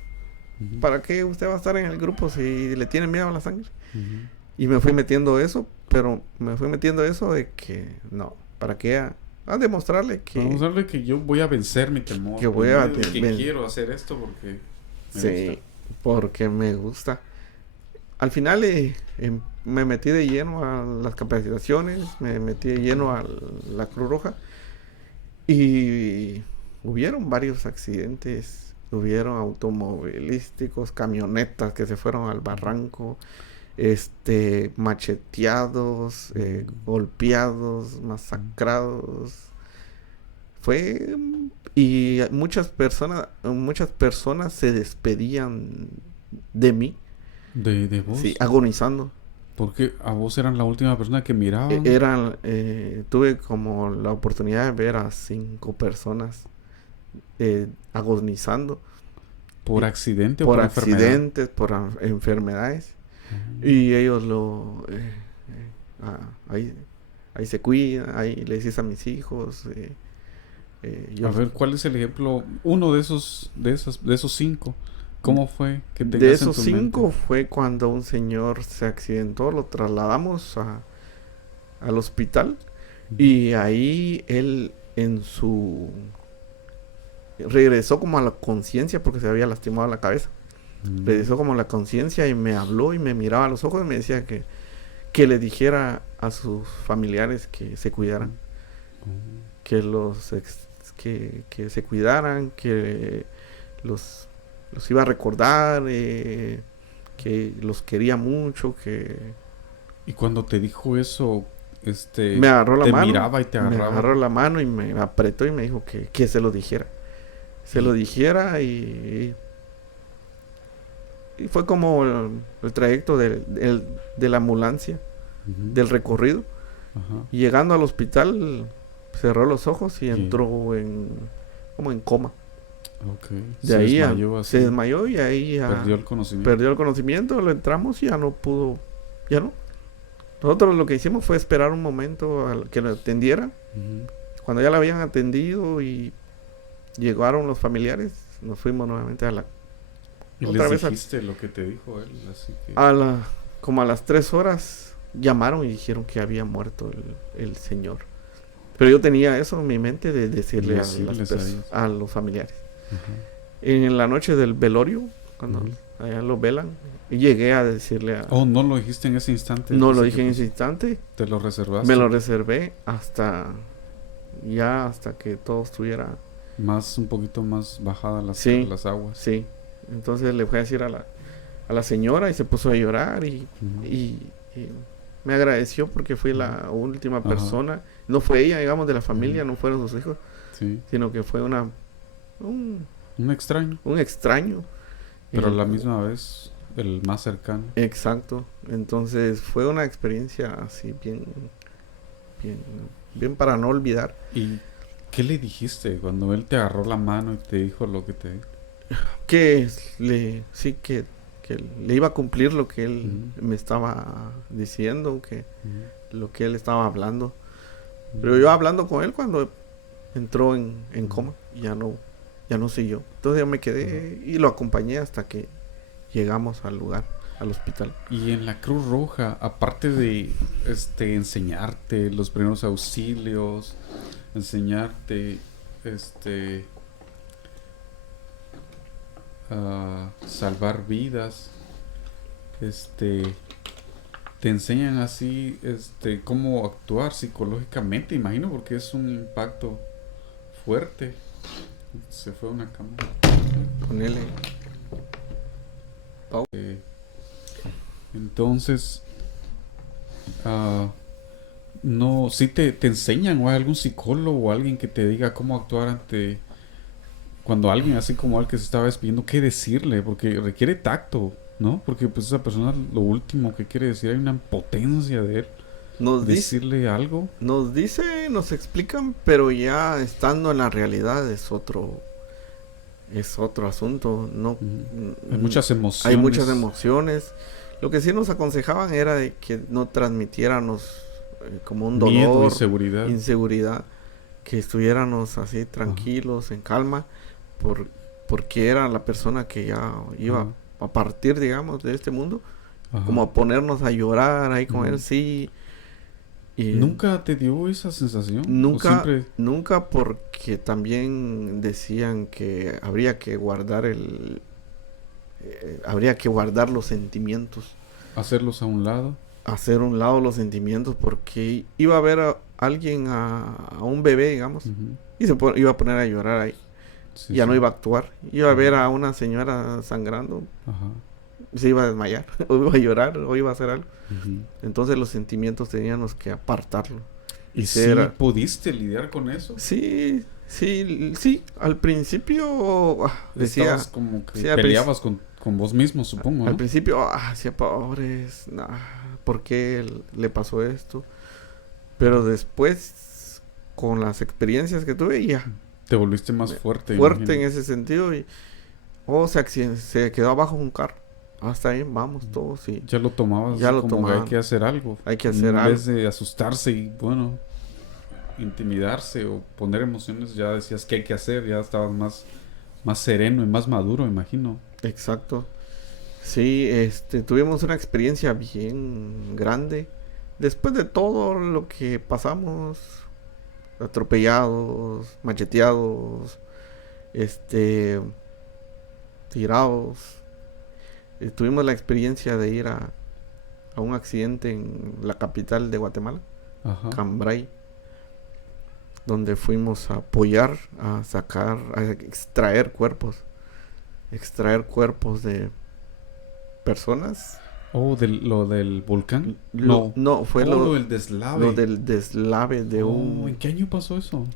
Ujú, ¿Para qué usted va a estar en el grupo si le tiene miedo a la sangre? ujú. Y me fui metiendo eso, pero me fui metiendo eso de que no, ¿para qué? A demostrarle Vamos a darle que yo voy a vencer mi temor, que mi voy miedo, y que quiero hacer esto porque me gusta. sí, porque me gusta. Al final me metí de lleno a las capacitaciones, me metí de lleno a la Cruz Roja y hubieron varios accidentes, hubieron automovilísticos, camionetas que se fueron al barranco, macheteados, golpeados, masacrados. Fue y muchas personas se despedían de mí, De sí, vos. agonizando. Porque a vos eran la última persona que miraban. Tuve como la oportunidad de ver a 5 personas agonizando ¿Por accidente o por por accidentes, por enfermedades. Y ellos ahí se cuidan, ahí le dices a mis hijos. A ver, ¿cuál es el ejemplo? Uno de esos 5. ¿Cómo fue que de tengas en esos tu 5 mente? fue cuando un señor se accidentó, lo trasladamos al hospital y ahí él regresó como a la conciencia porque se había lastimado la cabeza. Regresó como a la conciencia y me habló y me miraba a los ojos y me decía que le dijera a sus familiares que se cuidaran, que que se cuidaran, que los iba a recordar, que los quería mucho, que... Y cuando te dijo eso, Me agarró la te mano, miraba y te me agarraba. agarró la mano y me apretó y me dijo que se lo dijera. Se lo dijera y fue como el trayecto de la ambulancia, del recorrido. Ajá. Y llegando al hospital, cerró los ojos y Sí. entró como en coma. Okay. De ahí desmayó se desmayó y ahí perdió el conocimiento. perdió el conocimiento, lo entramos y ya no pudo, ya no. Nosotros lo que hicimos fue esperar un momento a que lo atendieran. Cuando ya lo habían atendido y llegaron los familiares, nos fuimos nuevamente ¿Y otra les vez dijiste lo que te dijo él? Así que... como a las 3 horas llamaron y dijeron que había muerto el señor. Pero yo tenía eso en mi mente de decirle a los familiares. En la noche del velorio, cuando allá lo velan, llegué a decirle Oh, ¿no lo dijiste en ese instante? No lo dije en ese instante. ¿Te lo reservaste? Me lo reservé hasta que todo estuviera... Un poquito más bajada las aguas. Sí. Entonces le fui a decir a la señora y se puso a llorar y me agradeció porque fui la última persona. No fue ella, digamos, de la familia, no fueron sus hijos, sino que fue un extraño. Un extraño. Pero a la misma vez el más cercano. Exacto. Entonces fue una experiencia así bien para no olvidar. ¿Y qué le dijiste cuando él te agarró la mano y te dijo lo que te dijo? Que le iba a cumplir lo que él me estaba diciendo, lo que él estaba hablando. Pero yo hablando con él cuando entró en coma, ya no siguió. Entonces yo me quedé y lo acompañé hasta que llegamos al lugar, al hospital. Y en la Cruz Roja, aparte de enseñarte los primeros auxilios, enseñarte a salvar vidas, te enseñan así cómo actuar psicológicamente, imagino, porque es un impacto fuerte. Se fue una cámara. Ponele. Entonces, no, si te enseñan o hay algún psicólogo o alguien que te diga cómo actuar ante cuando alguien así como al que se estaba despidiendo, qué decirle, porque requiere tacto, ¿no? Porque pues esa persona lo último que quiere decir, hay una impotencia de él. Decirle algo. Nos explican, pero ya estando en la realidad es otro asunto, ¿no? Hay muchas emociones. Hay muchas emociones. Lo que sí nos aconsejaban era de que no transmitiéramos como un dolor, miedo, inseguridad, que estuviéramos así tranquilos, en calma, porque era la persona que ya iba a partir, digamos, de este mundo, como a ponernos a llorar ahí con él, sí. Y ¿nunca te dio esa sensación? Nunca, porque también decían que habría que guardar los sentimientos. Hacerlos a un lado. Hacer a un lado los sentimientos, porque iba a ver a alguien, a un bebé, digamos, y se iba a poner a llorar ahí. Ya no iba a actuar. Iba a ver a una señora sangrando. Se iba a desmayar, o iba a llorar, o iba a hacer algo. Entonces los sentimientos teníamos que apartarlo. ¿Y si pudiste lidiar con eso? Sí. Al principio decía... Estabas como que peleabas con vos mismo, supongo, ¿no? Al principio decía, pobres, ¿por qué le pasó esto? Pero después, con las experiencias que tuve, ya... Te volviste más fuerte. Fuerte en ese sentido se quedó abajo un carro. Está bien, vamos todos y... Ya lo tomabas Ya lo como tomaba. hay que hacer algo. Hay que hacer En algo. vez de asustarse y, bueno, intimidarse o poner emociones, ya decías qué hay que hacer. Ya estabas más sereno y más maduro, imagino. Exacto. Sí, tuvimos una experiencia bien grande. Después de todo lo que pasamos, atropellados, macheteados, tirados, tuvimos la experiencia de ir a un accidente en la capital de Guatemala, Ajá. Cambrai, donde fuimos a apoyar, a extraer cuerpos de personas. Oh, lo del volcán. No, fue lo del deslave. lo del deslave de ¿En qué año pasó eso?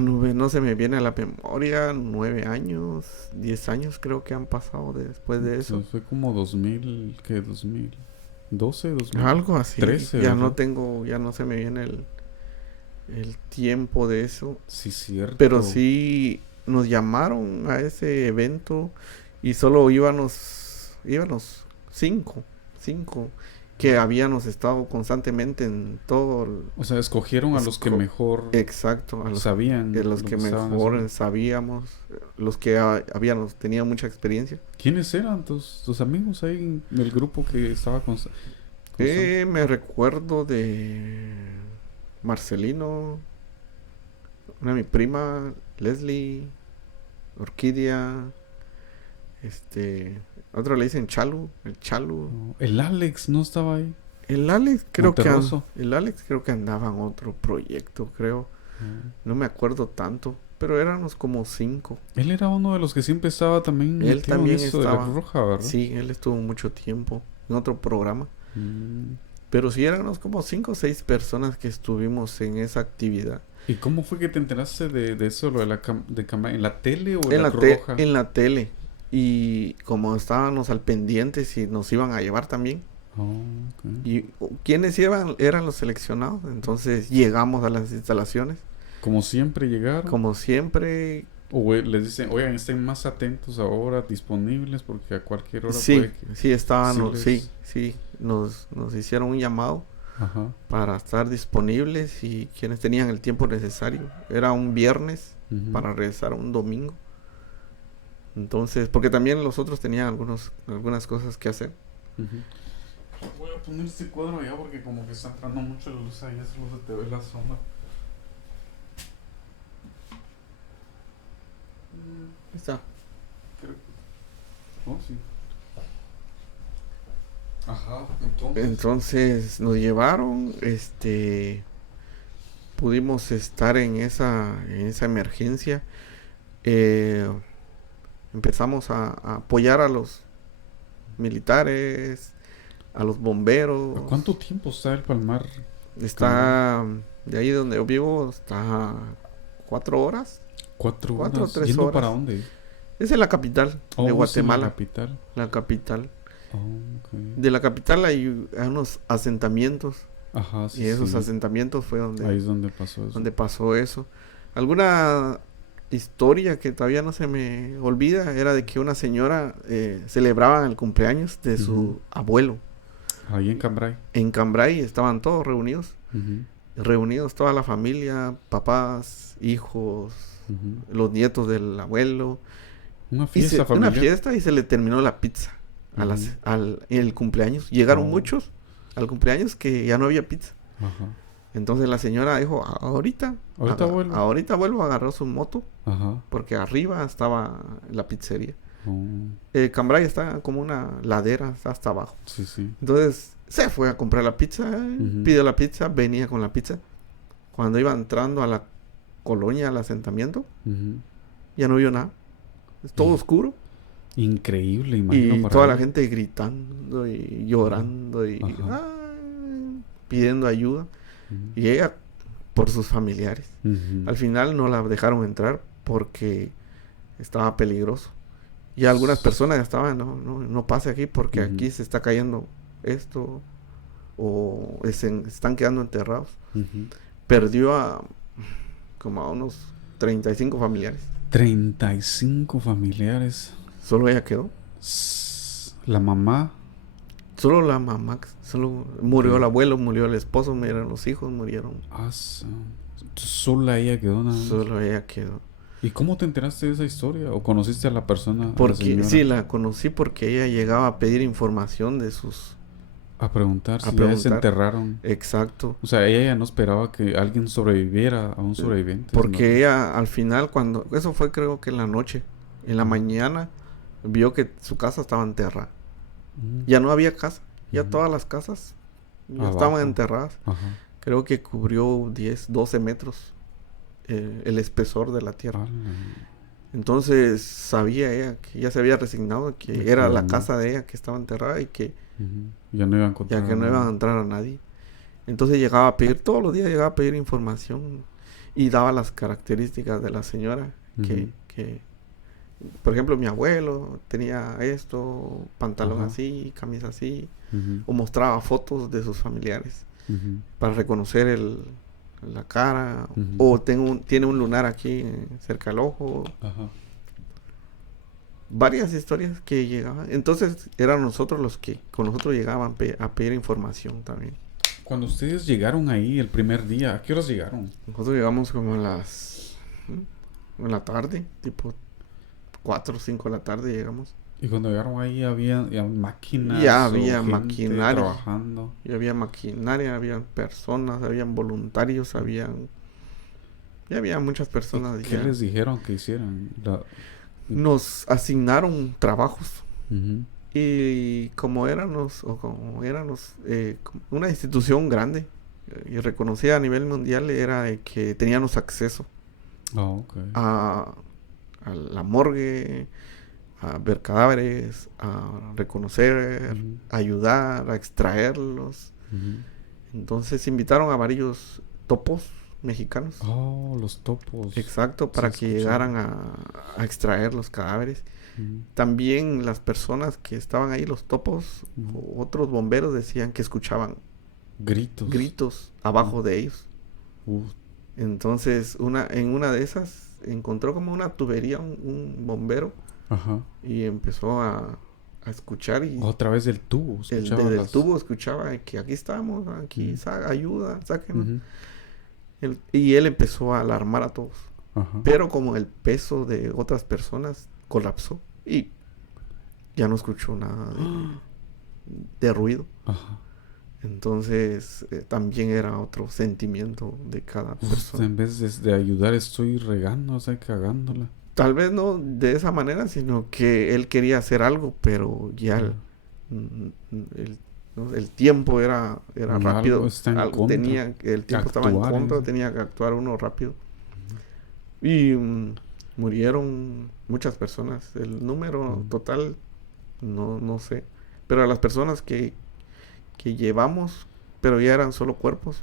No se me viene a la memoria. 9 años, 10 años creo que han pasado después de eso. Fue como 2000, ¿qué? 2012, 2013. Algo así. 13, ya ¿verdad? ya no se me viene el tiempo de eso. Sí, cierto. Pero sí nos llamaron a ese evento y solo íbamos 5 que habíamos estado constantemente en todo. O sea, escogieron a los que mejor Exacto, a los sabían. los que mejor sabíamos, los que tenían mucha experiencia. ¿Quiénes eran tus amigos ahí en el grupo que estaba con Me recuerdo de Marcelino, una de mi prima, Leslie, Orquídea, otro le dicen Chalu, el Chalu. No, el Alex no estaba ahí. El Alex creo que andaba en otro proyecto, creo. No me acuerdo tanto, pero éramos como 5. Él era uno de los que siempre estaba también Él metido también en eso estaba, de la Roja, ¿verdad? Sí, él estuvo mucho tiempo en otro programa. Pero sí éramos como 5 o 6 personas que estuvimos en esa actividad. ¿Y cómo fue que te enteraste de eso, lo de en la tele o en la Cruz Roja? En la tele. Y como estábamos al pendiente si nos iban a llevar también. Okay. Y quienes eran los seleccionados. Entonces llegamos a las instalaciones. Como siempre llegaron. Como siempre. O les dicen, oigan, estén más atentos ahora, disponibles, porque a cualquier hora puede que... Sí, estaban, sí. Nos hicieron un llamado. Ajá. Para estar disponibles y quienes tenían el tiempo necesario. Era un viernes para regresar un domingo. Entonces, porque también los otros tenían algunas cosas que hacer. Voy a poner este cuadro allá porque como que está entrando mucho la luz allá, solo se te ve la sombra. Ahí está. Sí. Ajá, entonces nos llevaron, pudimos estar en esa emergencia. Empezamos a apoyar a los militares, a los bomberos. ¿A cuánto tiempo está el Palmar? Está de ahí donde yo vivo, está 4 horas. 4 horas. 4 o 3 ¿Yendo horas. para dónde? Es en la capital de Guatemala. Sí, la capital. Okay. De la capital hay unos asentamientos. Ajá, sí. Y esos asentamientos fue donde... Ahí es donde pasó eso. Donde pasó eso. Alguna historia que todavía no se me olvida era de que una señora celebraba el cumpleaños de su abuelo. Ahí en Cambrai. En Cambrai estaban todos reunidos. Reunidos toda la familia, papás, hijos, los nietos del abuelo. Una fiesta familiar. Una fiesta y se le terminó la pizza el cumpleaños. Llegaron muchos al cumpleaños que ya no había pizza. Ajá. Entonces la señora dijo, ahorita vuelvo, agarró su moto. Ajá. Porque arriba estaba la pizzería. Cambrai está como una ladera, está hasta abajo. Sí, sí. Entonces se fue a comprar la pizza, pidió la pizza, venía con la pizza. Cuando iba entrando a la colonia, al asentamiento, ya no vio nada. Es todo oscuro. Increíble, imagino. Y toda la gente gritando y llorando y pidiendo ayuda. Y ella por sus familiares. Al final no la dejaron entrar porque estaba peligroso. Y algunas personas estaban, no pase aquí porque aquí se está cayendo esto o se están quedando enterrados. Perdió como a unos 35 familiares. 35 familiares. Solo ella quedó. La mamá. Solo la mamá. Solo murió Sí. el abuelo, murió el esposo, murieron los hijos, murieron. Sola ella quedó nada más. Solo ella quedó. ¿Y cómo te enteraste de esa historia? ¿O conociste a la persona, a la Porque señora? sí, la conocí porque ella llegaba a pedir información de sus... A preguntar A si ya se preguntar. enterraron. Exacto. O sea, ella ya no esperaba que alguien sobreviviera a un sobreviviente. Porque ¿no? ella al final cuando... Eso fue creo que en la noche. En la mañana vio que su casa estaba enterrada. Ya no había casa. Ya todas las casas ya estaban enterradas. Ajá. Creo que cubrió 10, 12 metros el espesor de la tierra. Entonces sabía ella que ya se había resignado que era la casa de ella que estaba enterrada y que ya no iba a encontrar ya que no iban a entrar a nadie. Entonces llegaba a pedir, todos los días llegaba a pedir información y daba las características de la señora que por ejemplo, mi abuelo tenía esto, pantalón así, camisa así, o mostraba fotos de sus familiares para reconocer la cara, o tiene un lunar aquí cerca del ojo. Varias historias que llegaban. Entonces, eran nosotros los que con nosotros llegaban a pedir información también. Cuando ustedes llegaron ahí el primer día, ¿a qué horas llegaron? Nosotros llegamos como en la tarde, tipo 4 o 5 de la tarde llegamos. Y cuando llegaron ahí había máquinas. Ya había gente maquinaria. Trabajando. Ya había maquinaria, habían personas, habían voluntarios, ya había muchas personas. ¿Qué les dijeron que hicieran? Nos asignaron trabajos. Y como éramos una institución grande y reconocida a nivel mundial, era de que teníamos acceso a la morgue, a ver cadáveres, a reconocer, a ayudar, a extraerlos. Entonces invitaron a varios topos mexicanos. Los topos. Exacto, para que llegaran a extraer los cadáveres. También las personas que estaban ahí, los topos, otros bomberos decían que escuchaban gritos abajo de ellos. Entonces, en una de esas encontró como una tubería un bombero y empezó a escuchar y otra vez del tubo. Desde el tubo escuchaba que aquí estamos, aquí ayuda, sáquenos. Y él empezó a alarmar a todos. Pero como el peso de otras personas colapsó y ya no escuchó nada de ruido. Entonces también era otro sentimiento de cada persona. En vez de ayudar estoy regando, o sea, cagándola. Tal vez no de esa manera, sino que él quería hacer algo, pero ya el tiempo era rápido. El tiempo estaba en contra, tenía que actuar uno rápido. Y murieron muchas personas. El número total no sé. Pero a las personas que llevamos, pero ya eran solo cuerpos,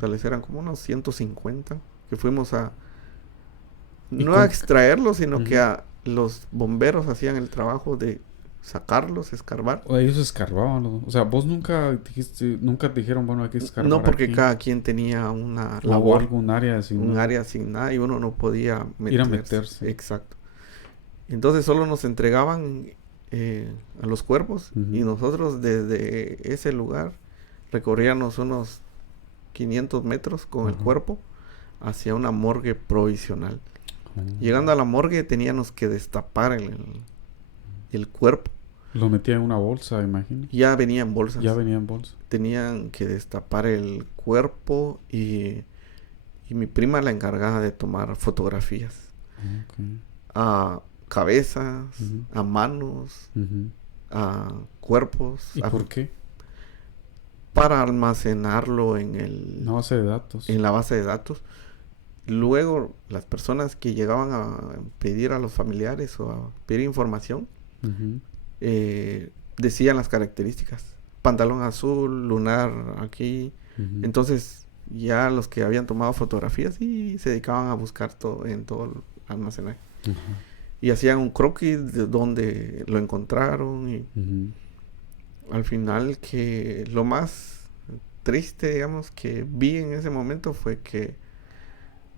tal vez eran como unos 150, que fuimos a extraerlos, sino que los bomberos hacían el trabajo de sacarlos, escarbar. O ellos escarbaban, ¿no? O sea, vos nunca dijeron, bueno, hay que escarbar. No, porque aquí cada quien tenía una labor, algún área asignada. Un área asignada y uno no podía ir a meterse. Exacto. Entonces solo nos entregaban a los cuerpos y nosotros desde ese lugar recorríamos unos 500 metros con el cuerpo hacia una morgue provisional. Llegando a la morgue teníamos que destapar el cuerpo. Lo metían en una bolsa, imagino. Ya venía en bolsas. Tenían que destapar el cuerpo y mi prima la encargada de tomar fotografías. A cabezas, a manos, a cuerpos. ¿Y por qué? Para almacenarlo en la base de datos. En la base de datos. Luego, las personas que llegaban a pedir a los familiares o a pedir información, decían las características. Pantalón azul, lunar aquí. Entonces, ya los que habían tomado fotografías y se dedicaban a buscar todo el almacenaje. Y hacían un croquis de donde lo encontraron. Y al final, que lo más triste, digamos, que vi en ese momento fue que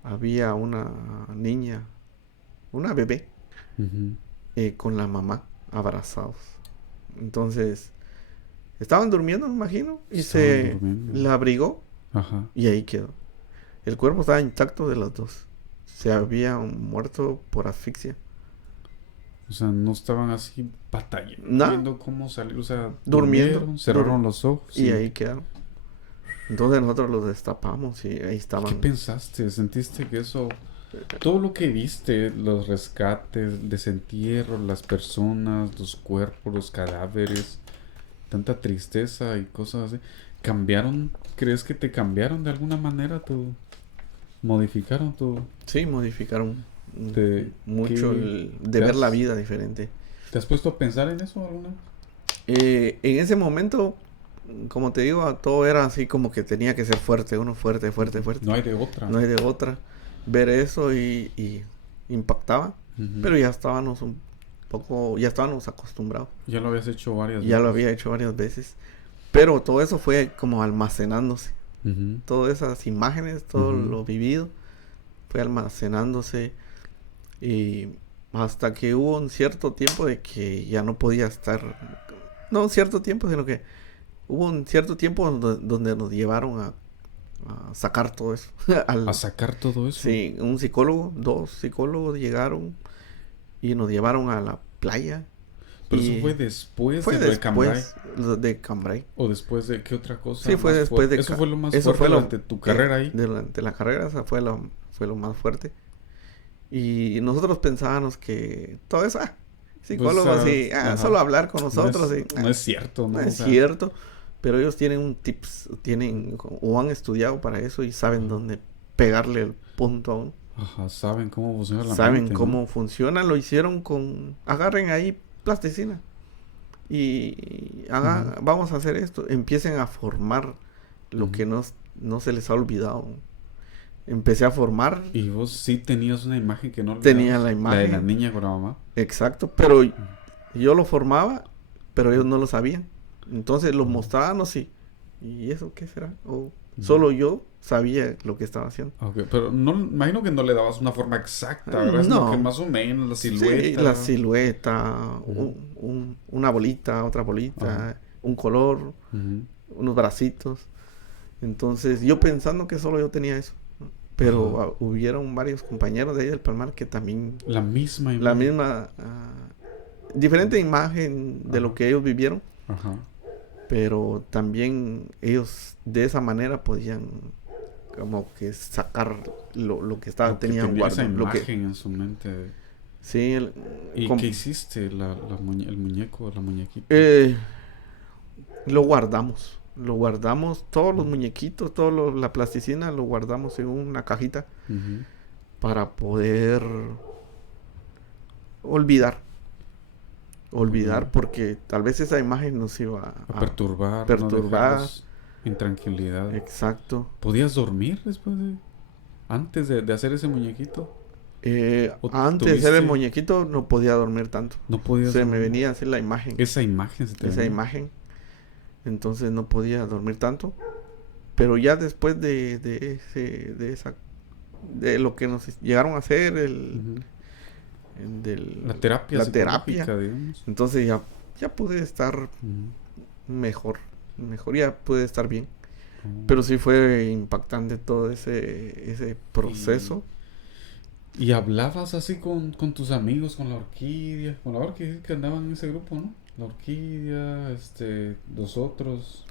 había una niña, una bebé, con la mamá, abrazados. Entonces, estaban durmiendo, me imagino, y la abrigó. Ajá. Y ahí quedó. El cuerpo estaba intacto de los dos. Se habían muerto por asfixia. O sea, no estaban así batallando, viendo cómo salir, o sea, durmiendo, cerraron los ojos. Y ahí quedaron. Entonces nosotros los destapamos y ahí estaban. ¿Qué pensaste? ¿Sentiste que eso, todo lo que viste, los rescates, el desentierro, las personas, los cuerpos, los cadáveres, tanta tristeza y cosas así, cambiaron? ¿Crees que te cambiaron de alguna manera modificaron tu... Sí, modificaron mucho de ver la vida diferente. ¿Te has puesto a pensar en eso alguna vez? En ese momento, como te digo, todo era así como que tenía que ser fuerte, uno fuerte. No hay de otra. No hay de otra. Ver eso y impactaba, pero ya estábamos un poco, ya estábamos acostumbrados. Ya lo habías hecho varias veces. Ya lo había hecho varias veces, pero todo eso fue como almacenándose. Todas esas imágenes, todo lo vivido, fue almacenándose y hasta que hubo un cierto tiempo de que ya no podía estar, no un cierto tiempo, sino que hubo un cierto tiempo donde nos llevaron a sacar todo eso. ¿A sacar todo eso? Sí, un psicólogo, 2 psicólogos llegaron y nos llevaron a la playa. Pero eso fue después de Cambrai. De Cambrai. ¿O después de qué otra cosa? Sí, fue después de... Eso fue lo más fuerte durante tu carrera ahí. Durante la carrera, esa fue lo más fuerte. Y nosotros pensábamos que todo eso, psicólogos pues, solo hablar con nosotros. No es cierto, ¿no? No es cierto. Pero ellos tienen un tips, o han estudiado para eso y saben dónde pegarle el punto a uno. Ajá, saben cómo funciona la mente. Saben cómo funciona, lo hicieron agarren ahí plasticina y vamos a hacer esto, empiecen a formar lo que no se les ha olvidado. Empecé a formar. Y vos sí tenías una imagen que no olvidabas. Tenía la imagen. La de la niña con la mamá. Exacto, pero yo lo formaba, pero ellos no lo sabían. Entonces lo mostrábamos ¿y eso qué será? O solo yo sabía lo que estaba haciendo. Okay, pero no, imagino que no le dabas una forma exacta, ¿verdad? No. Que más o menos la silueta. Sí, la silueta, una bolita, otra bolita, un color, unos bracitos. Entonces yo pensando que solo yo tenía eso. Pero hubieron varios compañeros de ahí del Palmar que también... La misma imagen. La misma... diferente imagen de lo que ellos vivieron. Ajá. Pero también ellos de esa manera podían como que sacar lo que estaba, tenían guardado. Esa imagen en su mente. Sí. ¿Y qué hiciste? El muñeco, la muñequita. Lo guardamos. Todos los muñequitos, la plasticina, lo guardamos en una cajita para poder olvidar, porque tal vez esa imagen nos iba a perturbar. Intranquilidad. Exacto. ¿Podías dormir antes de hacer ese muñequito? Antes de hacer el muñequito no podía dormir tanto. No podía. Me venía a hacer la imagen. Esa imagen imagen. Entonces no podía dormir tanto. Pero ya después de lo que nos llegaron a hacer, la terapia. Digamos. Entonces ya pude estar mejor, ya pude estar bien. Pero sí fue impactante todo ese proceso. ¿Y hablabas así con tus amigos, con la orquídea que andaban en ese grupo, ¿no? La orquídea, los otros.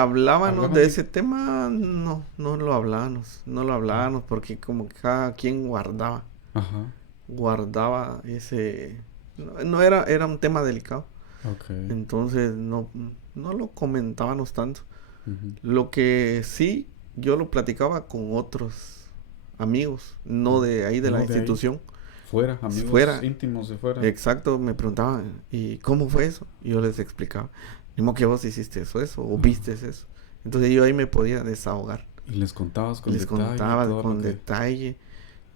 Hablábamos de ese tema, no lo hablábamos porque como que cada quien guardaba. Ajá. Guardaba ese... No era un tema delicado. Okay. Entonces no lo comentábamos tanto. Lo que sí, yo lo platicaba con otros amigos, no de ahí de la institución. Fuera, amigos íntimos de fuera. Exacto, me preguntaban, ¿y cómo fue eso? Y yo les explicaba, ¿cómo que vos hiciste eso o viste eso? Entonces yo ahí me podía desahogar. Y les contabas con detalle. Les contaba con detalle.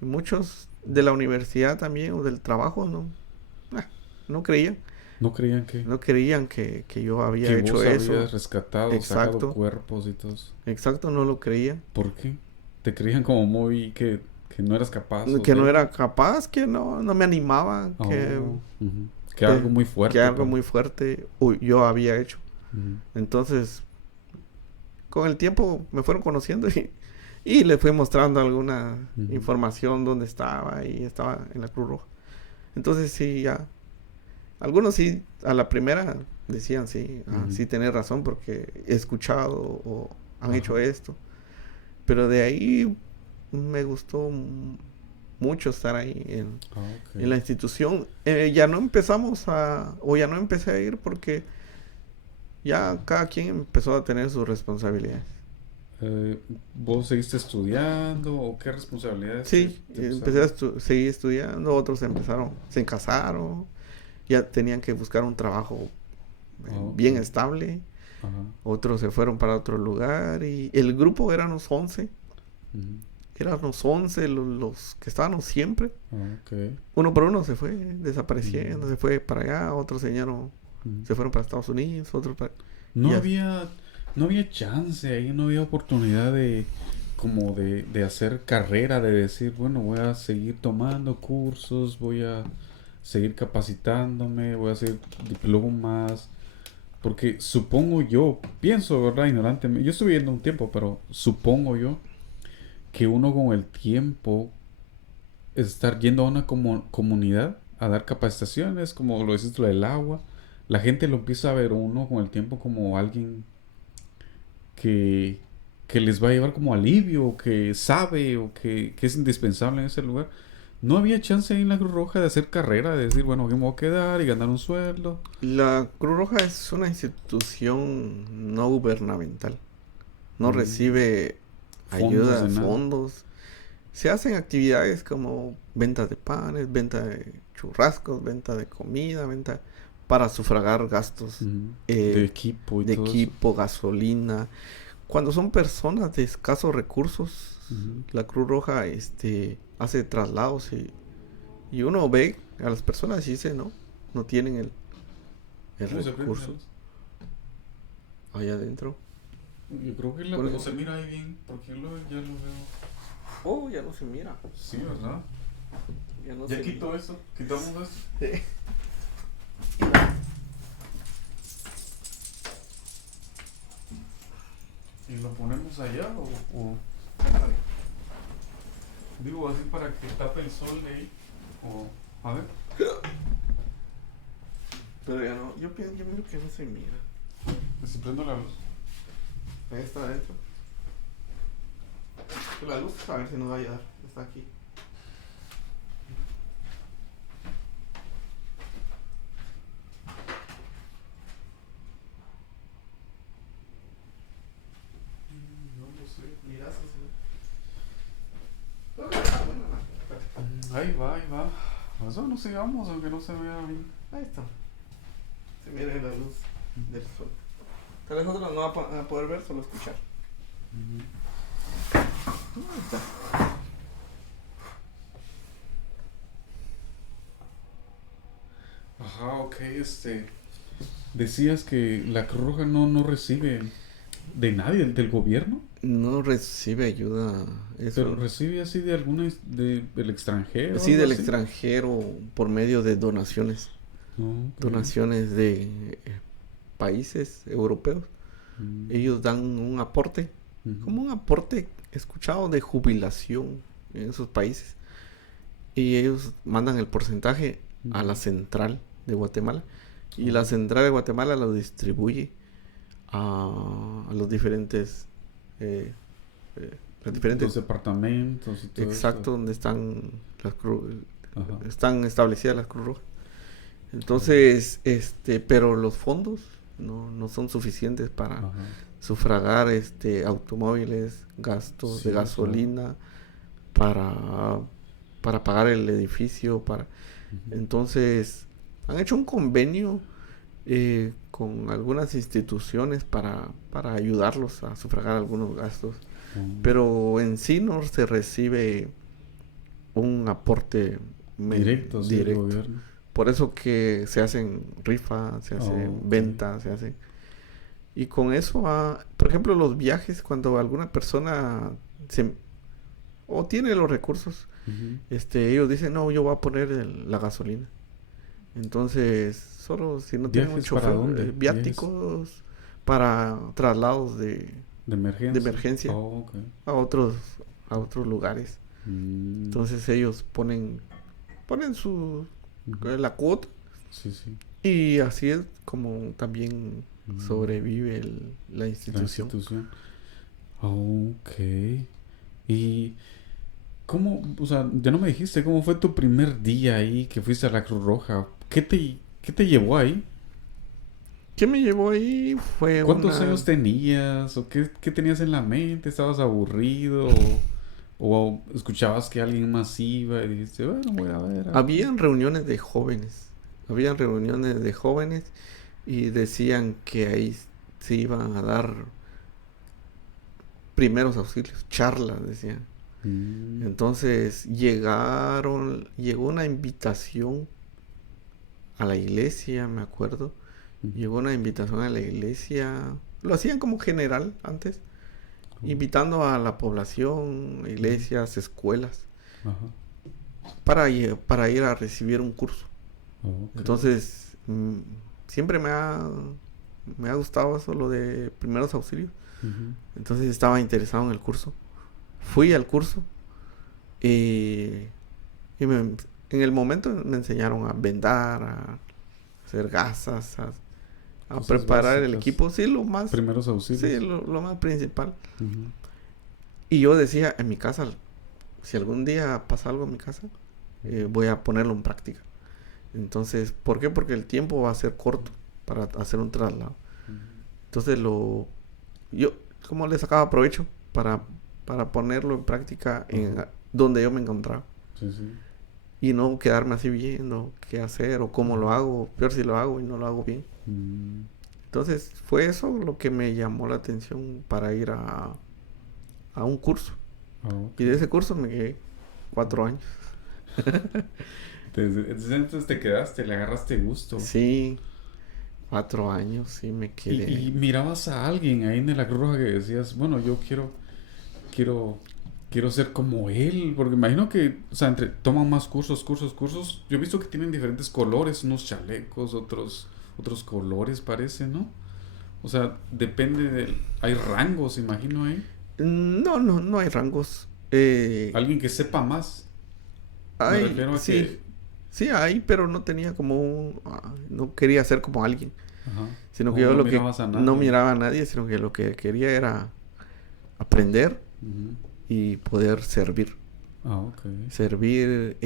Muchos de la universidad también o del trabajo no creían. ¿No creían que? No creían que yo había hecho eso. Que habías rescatado, sacado cuerpos y todo eso. Exacto, no lo creían. ¿Por qué? ¿Te creían como muy que que no eras capaz. Que no era capaz, que no me animaba, que algo muy fuerte. Que algo muy fuerte yo había hecho. Entonces, con el tiempo me fueron conociendo y le fui mostrando alguna información donde estaba y estaba en la Cruz Roja. Entonces sí, ya. Algunos sí, a la primera decían sí, sí tenés razón porque he escuchado o han hecho esto. Pero de ahí me gustó mucho estar ahí en la institución. Ya no empecé a ir porque ya cada quien empezó a tener sus responsabilidades. ¿Vos seguiste estudiando o qué responsabilidades? Sí, empecé a seguir estudiando, otros se casaron, ya tenían que buscar un trabajo bien estable, otros se fueron para otro lugar y el grupo éramos 11, éramos 11 los que estábamos siempre, uno por uno se fue desapareciendo, se fue para allá, otros se fueron para Estados Unidos, otros para... No había chance ahí, no había oportunidad de hacer carrera, de decir, bueno, voy a seguir tomando cursos, voy a seguir capacitándome, voy a hacer diplomas, porque pienso, ¿verdad? Ignorantemente, yo estoy viviendo un tiempo, pero supongo yo que uno con el tiempo estar yendo a una comunidad a dar capacitaciones, como lo dices, lo del agua, la gente lo empieza a ver uno con el tiempo como alguien que les va a llevar como alivio, o que sabe, o que es indispensable en ese lugar. No había chance ahí en la Cruz Roja de hacer carrera, de decir, bueno, aquí me voy a quedar y ganar un sueldo. La Cruz Roja es una institución no gubernamental. No recibe ayuda, fondos. Se hacen actividades como ventas de panes, venta de churrascos, venta de comida, venta para sufragar gastos de equipo y de todo equipo, gasolina. Cuando son personas de escasos recursos, la Cruz Roja hace traslados y uno ve a las personas y dice, no tienen el recurso. Allá adentro. Yo creo que no se mira ahí bien, porque ya lo veo. Oh, ya no se mira. Sí, ¿verdad? Ya quito eso, quitamos eso. Sí. ¿Y lo ponemos allá o...? Digo, así para que tape el sol de ahí. O... A ver. Pero ya no, yo miro que no se mira. Si prendo la luz. Ahí está adentro. La luz, a ver si nos va a ayudar. Está aquí. Ahí va. Eso no sigamos, aunque no se vea bien. Ahí está. Se mira la luz del sol. Tal vez nosotros no vamos a poder ver, solo escuchar. Ahí está. Ajá, ok, decías que la Cruz Roja no recibe de nadie, del gobierno. No recibe ayuda. Pero recibe así de del extranjero. Sí, del extranjero por medio de donaciones. Donaciones de países europeos. Ellos dan un aporte, como un aporte escuchado de jubilación en esos países. Y ellos mandan el porcentaje a la central de Guatemala. Y la central de Guatemala lo distribuye a los diferentes los departamentos y todo. Exacto, eso. donde están establecidas las Cruz Rojas. Entonces, pero los fondos no son suficientes para sufragar automóviles, gastos de gasolina, para pagar el edificio, entonces han hecho un convenio con algunas instituciones para ayudarlos a sufragar algunos gastos, pero en sí no se recibe un aporte directo del gobierno. Por eso que se hacen rifas, se hacen ventas, se hacen... Y con eso, por ejemplo, los viajes, cuando alguna persona o tiene los recursos, ellos dicen, no, yo voy a poner la gasolina. Entonces, solo si no tienen un chofer, viáticos para traslados de emergencia a otros lugares. Entonces ellos ponen la cuota. Sí, sí. Y así es como también sobrevive la institución. Ok. Y ¿cómo, o sea, ya no me dijiste cómo fue tu primer día ahí que fuiste a la Cruz Roja? ¿Qué te llevó ahí? ¿Qué me llevó ahí? ¿Cuántos años tenías? ¿O qué tenías en la mente? ¿Estabas aburrido? ¿O escuchabas que alguien más iba y dijiste, bueno, voy a ver? Habían reuniones de jóvenes. Y decían que ahí se iban a dar primeros auxilios, charlas, decían. Entonces llegó una invitación a la iglesia, me acuerdo. Llegó una invitación a la iglesia, lo hacían como general antes, invitando a la población, iglesias, escuelas, para ir a recibir un curso. Entonces, siempre me ha gustado eso, lo de primeros auxilios. Entonces estaba interesado en el curso. Fui al curso y en el momento me enseñaron a vendar, a hacer gasas, a preparar el equipo. Sí, lo más... Primeros auxilios. Sí, lo más principal. Y yo decía, en mi casa, si algún día pasa algo en mi casa, voy a ponerlo en práctica. Entonces, ¿por qué? Porque el tiempo va a ser corto para hacer un traslado. Entonces yo como le sacaba provecho para ponerlo en práctica en donde yo me encontraba. Sí, sí. Y no quedarme así viendo qué hacer o cómo lo hago, peor si lo hago y no lo hago bien. Entonces fue eso lo que me llamó la atención para ir a un curso. Y de ese curso me quedé 4 años. Entonces te quedaste, le agarraste gusto. Sí, 4 años, sí me quedé. Y mirabas a alguien ahí en la Cruz Roja que decías, bueno, yo quiero ser como él, porque imagino que, o sea, toman más cursos. Yo he visto que tienen diferentes colores, unos chalecos, otros colores parece, ¿no? O sea, depende hay rangos, imagino ahí. No hay rangos. Alguien que sepa más. Me refiero a sí hay, pero no tenía no quería ser como alguien. Sino que yo no miraba a nadie, sino que lo que quería era aprender y poder servir. Servir.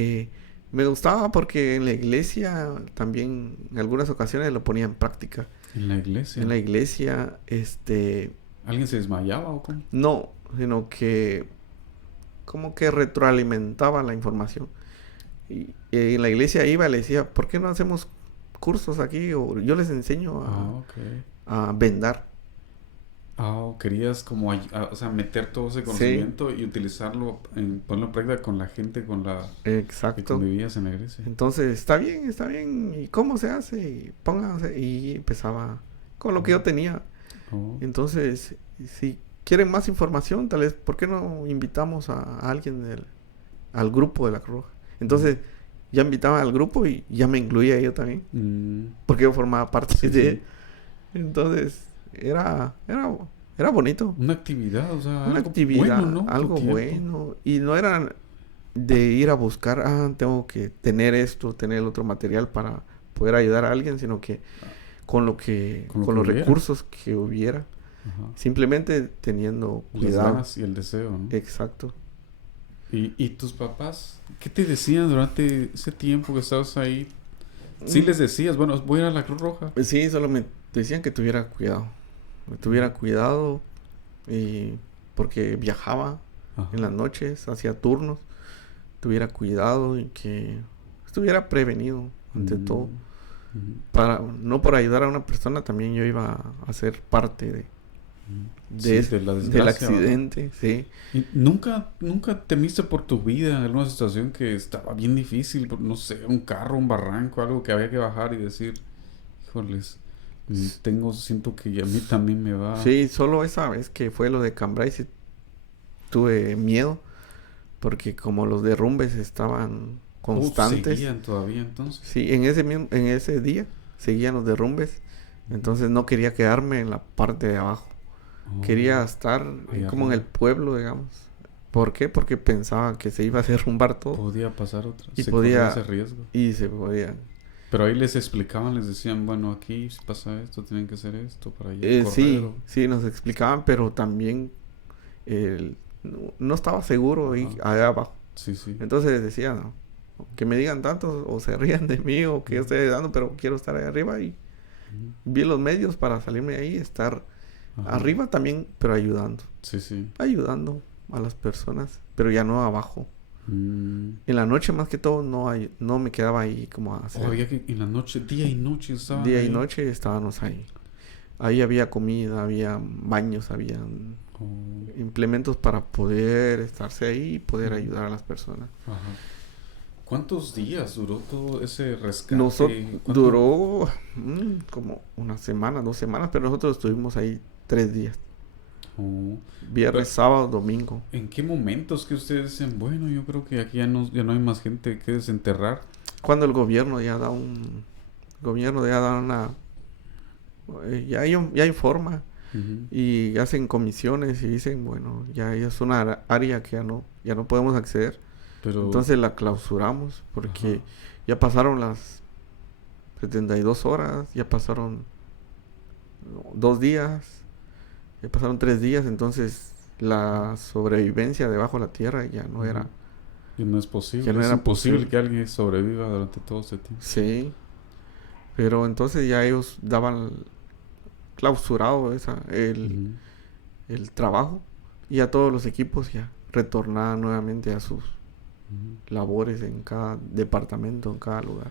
Me gustaba porque en la iglesia también en algunas ocasiones lo ponía en práctica. ¿En la iglesia? En la iglesia, ¿Alguien se desmayaba o cómo? No, sino que como que retroalimentaba la información. Y en la iglesia iba y le decía, ¿por qué no hacemos cursos aquí? O yo les enseño a vendar. Querías como o sea, meter todo ese conocimiento y utilizarlo, ponerlo en práctica con la gente Exacto. que convivías en la iglesia. Entonces, está bien. ¿Y cómo se hace? Y pónganse. Y empezaba con lo que yo tenía. Entonces, si quieren más información, tal vez, ¿por qué no invitamos a alguien al grupo de la Cruz Roja? Entonces, ya invitaba al grupo y ya me incluía yo también. Porque yo formaba parte de... Entonces, era bonito. Una actividad, o sea, una actividad, bueno, ¿no? Algo bueno. Y no era de ir a buscar, tengo que tener esto, tener el otro material para poder ayudar a alguien, sino que con los recursos que hubiera, simplemente teniendo cuidado. Las ganas y el deseo, ¿no? Exacto. ¿Y tus papás? ¿Qué te decían durante ese tiempo que estabas ahí? ¿Sí les decías, bueno, voy a ir a la Cruz Roja? Sí, solo me decían que tuviera cuidado. Porque viajaba en las noches, hacía turnos. Tuviera cuidado y que estuviera prevenido ante todo. No por ayudar a una persona, también yo iba a ser parte del accidente. Sí. ¿Y nunca temiste por tu vida en alguna situación que estaba bien difícil? No sé, un carro, un barranco, algo que había que bajar y decir, híjoles, siento que a mí también me va... Sí, solo esa vez que fue lo de Cambrai, sí tuve miedo porque como los derrumbes estaban constantes. ¿Seguían todavía entonces? Sí, en ese día seguían los derrumbes. Entonces no quería quedarme en la parte de abajo. Quería estar como en el pueblo, digamos. ¿Por qué? Porque pensaba que se iba a derrumbar todo. Podía pasar otra. Y podía ese riesgo. Y se podía. Pero ahí les explicaban, les decían, bueno, aquí si pasa esto, tienen que hacer esto para allá. Sí, nos explicaban, pero también no estaba seguro ahí allá abajo. Sí, sí. Entonces decía, no, que me digan tanto o se rían de mí o que yo esté dando, pero quiero estar ahí arriba y vi los medios para salirme de ahí, estar arriba también, pero ayudando. Sí, sí. Ayudando a las personas, pero ya no abajo. En la noche más que todo no me quedaba ahí como a hacer. Había que en la noche, día y noche estaban Día ahí. y noche estábamos ahí. Ahí había comida, había baños, había implementos para poder estarse ahí y poder ayudar a las personas. ¿Cuántos días duró todo ese rescate? Duró como una semana, 2 semanas, pero nosotros estuvimos ahí 3 días. Viernes, sábado, domingo. ¿En qué momentos que ustedes dicen, bueno, yo creo que aquí ya no hay más gente que desenterrar? Cuando el gobierno ya da una... ya hay forma. Y hacen comisiones y dicen, bueno, ya es una área que ya no podemos acceder. Entonces la clausuramos porque ya pasaron las 72 horas, ya pasaron 2 días, ya pasaron 3 días, entonces la sobrevivencia debajo de la tierra ya no era... Y no es posible, es imposible que alguien sobreviva durante todo ese tiempo. Sí, pero entonces ya ellos daban clausurado el trabajo y a todos los equipos ya retornaban nuevamente a sus labores en cada departamento, en cada lugar.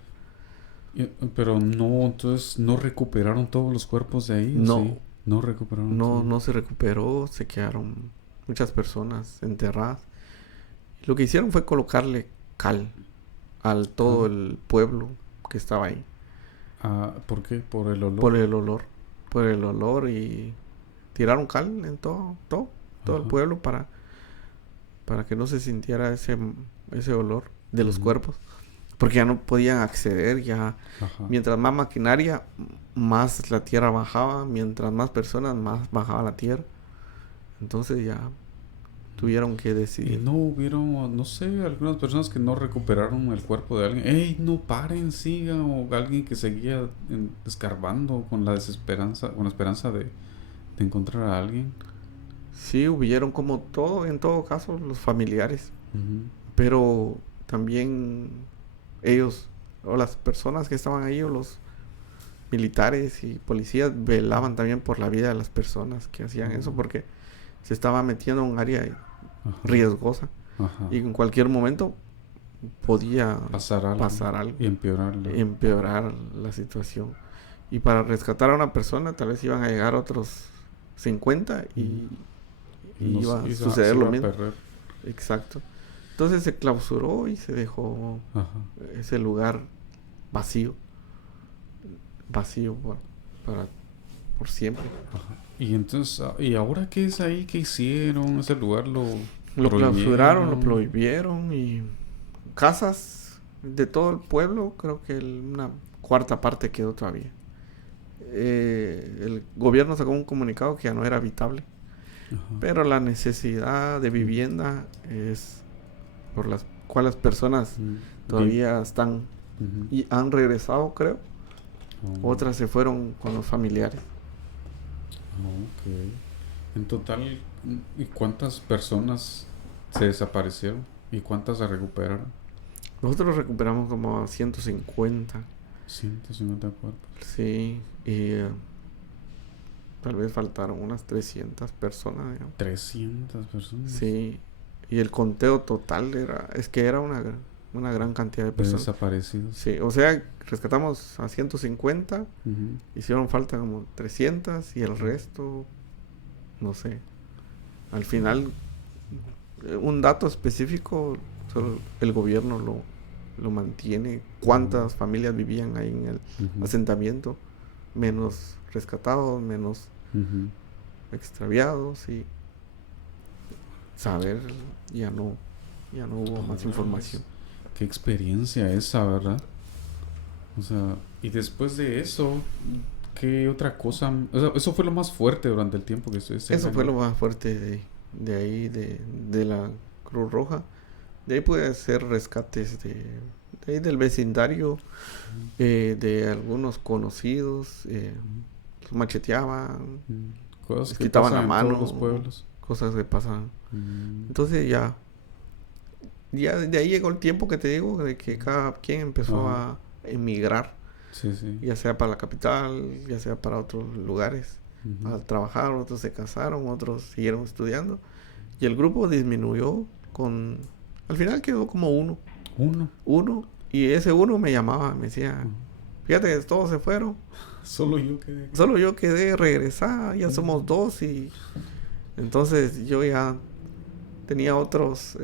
Pero entonces no recuperaron todos los cuerpos de ahí. No, ¿sí? No recuperaron. No se recuperó, se quedaron muchas personas enterradas. Lo que hicieron fue colocarle cal al todo el pueblo que estaba ahí. ¿Por qué? ¿Por el olor? Por el olor y tiraron cal en todo el pueblo para que no se sintiera ese olor de los cuerpos. Porque ya no podían acceder, ya mientras más maquinaria, más la tierra bajaba, mientras más personas, más bajaba la tierra. Entonces ya tuvieron que decidir. Y no hubieron, no sé, algunas personas que no recuperaron el cuerpo de alguien. ¡Ey, no paren, sigan! O alguien que seguía escarbando con la desesperanza, con la esperanza de encontrar a alguien. Sí, hubieron como todo, en todo caso, los familiares. Pero también ellos, o las personas que estaban ahí, o los militares y policías, velaban también por la vida de las personas que hacían eso, porque se estaba metiendo en un área riesgosa. Y en cualquier momento podía pasar algo y empeorar la situación. Y para rescatar a una persona, tal vez iban a llegar otros 50 y iba a suceder lo mismo. Exacto. Entonces se clausuró y se dejó ese lugar vacío por siempre. Y entonces, ¿y ahora qué es ahí? ¿Qué hicieron? Ese lugar lo clausuraron, lo prohibieron y casas de todo el pueblo, creo que una cuarta parte quedó todavía. El gobierno sacó un comunicado que ya no era habitable, pero la necesidad de vivienda es por las cuales las personas todavía están y han regresado, creo. Otras se fueron con los familiares. En total, ¿y cuántas personas se desaparecieron? ¿Y cuántas se recuperaron? Nosotros recuperamos como 150. 150 cuerpos. Sí, y tal vez faltaron unas 300 personas, digamos. 300 personas. Sí, y el conteo total era una gran cantidad de personas desaparecidos. Sí, o sea, rescatamos a 150, hicieron falta como 300 y el resto, no sé. Al final, un dato específico, solo el gobierno lo mantiene. ¿Cuántas familias vivían ahí en el asentamiento? Menos rescatados, menos extraviados y saber ya no ya no hubo más información. Qué experiencia esa, ¿verdad? O sea, y después de eso, ¿qué otra cosa? O sea, eso fue lo más fuerte durante el tiempo que estuviste. Eso fue lo más fuerte de ahí, de la Cruz Roja. De ahí pude hacer rescates de ahí del vecindario, de algunos conocidos, los macheteaban, Cosas les que quitaban la pasan en mano, todos los pueblos. cosas que pasan. Entonces ya de ahí llegó el tiempo que te digo, de que cada quien empezó a emigrar, sí, sí. ya sea para la capital, ya sea para otros lugares, a trabajar. Otros se casaron, otros siguieron estudiando, y el grupo disminuyó al final quedó como uno, y ese uno me llamaba, me decía, fíjate que todos se fueron, Solo yo quedé. solo yo quedé, regresar, ya somos dos. Y entonces yo ya tenía otros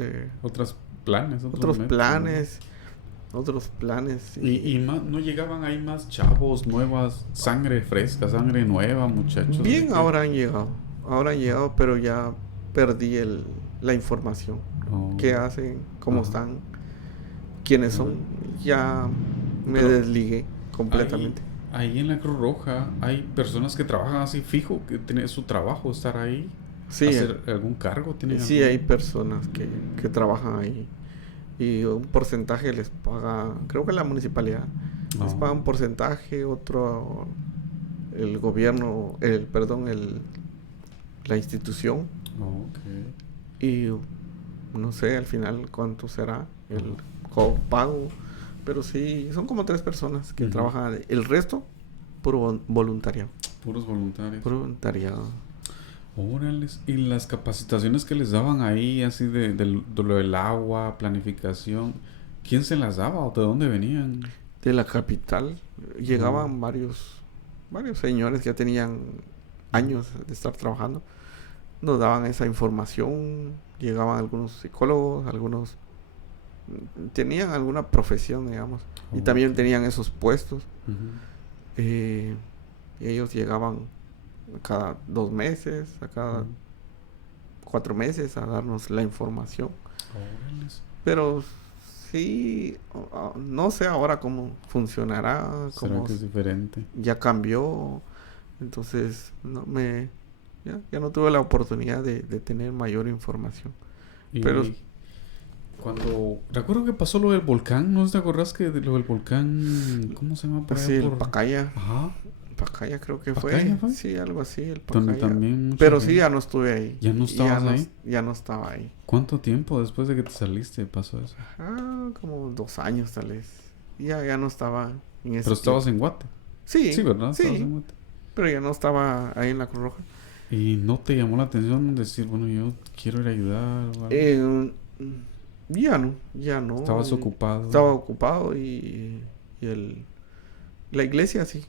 planes, otros planes. Y no llegaban ahí más chavos, nuevas, sangre fresca, sangre nueva, muchachos. Bien, ahora han llegado, pero ya perdí la información. ¿Qué hacen? ¿Cómo están? ¿Quiénes son? Ya me desligué completamente. Ahí en la Cruz Roja hay personas que trabajan así fijo, que tienen su trabajo, estar ahí, hacer algún cargo. Sí, hay personas que trabajan ahí, y un porcentaje les paga, creo que la municipalidad les paga un porcentaje, otro el gobierno, la institución. Y no sé al final cuánto será el pago, pero sí, son como 3 personas que trabajan. El resto, puro voluntariado. Puros voluntarios. Puro voluntariado. Órales. Y las capacitaciones que les daban ahí, así de lo del agua, planificación, ¿quién se las daba o de dónde venían? De la capital. Llegaban varios señores que ya tenían años de estar trabajando. Nos daban esa información. Llegaban algunos psicólogos, algunos tenían alguna profesión, digamos, y también tenían esos puestos. Y ellos llegaban cada 2 meses, a cada 4 meses a darnos la información. Pero sí, no sé ahora cómo funcionará. ¿Será que es diferente? Ya cambió. Entonces ya no tuve la oportunidad de tener mayor información. Pero recuerdo que pasó lo del volcán, ¿no te acordás que de lo del volcán, cómo se llama? Sí, el Pacaya. Ajá. Pacaya creo que ¿Pacaya fue. Sí, algo así, el Pacaya. También pero sí, ya no estuve ahí. ¿Ya no estabas ahí? Ya no estaba ahí. ¿Cuánto tiempo después de que te saliste pasó eso? Como 2 años tal vez. Ya no estaba en ese ¿Pero estabas en Guate? Sí. Sí, ¿verdad? Sí. Estabas en Guate. Pero ya no estaba ahí en la Cruz Roja. ¿Y no te llamó la atención decir, bueno, yo quiero ir a ayudar o algo? Ya no. ¿Estabas ocupado? Estaba ocupado y la iglesia sí.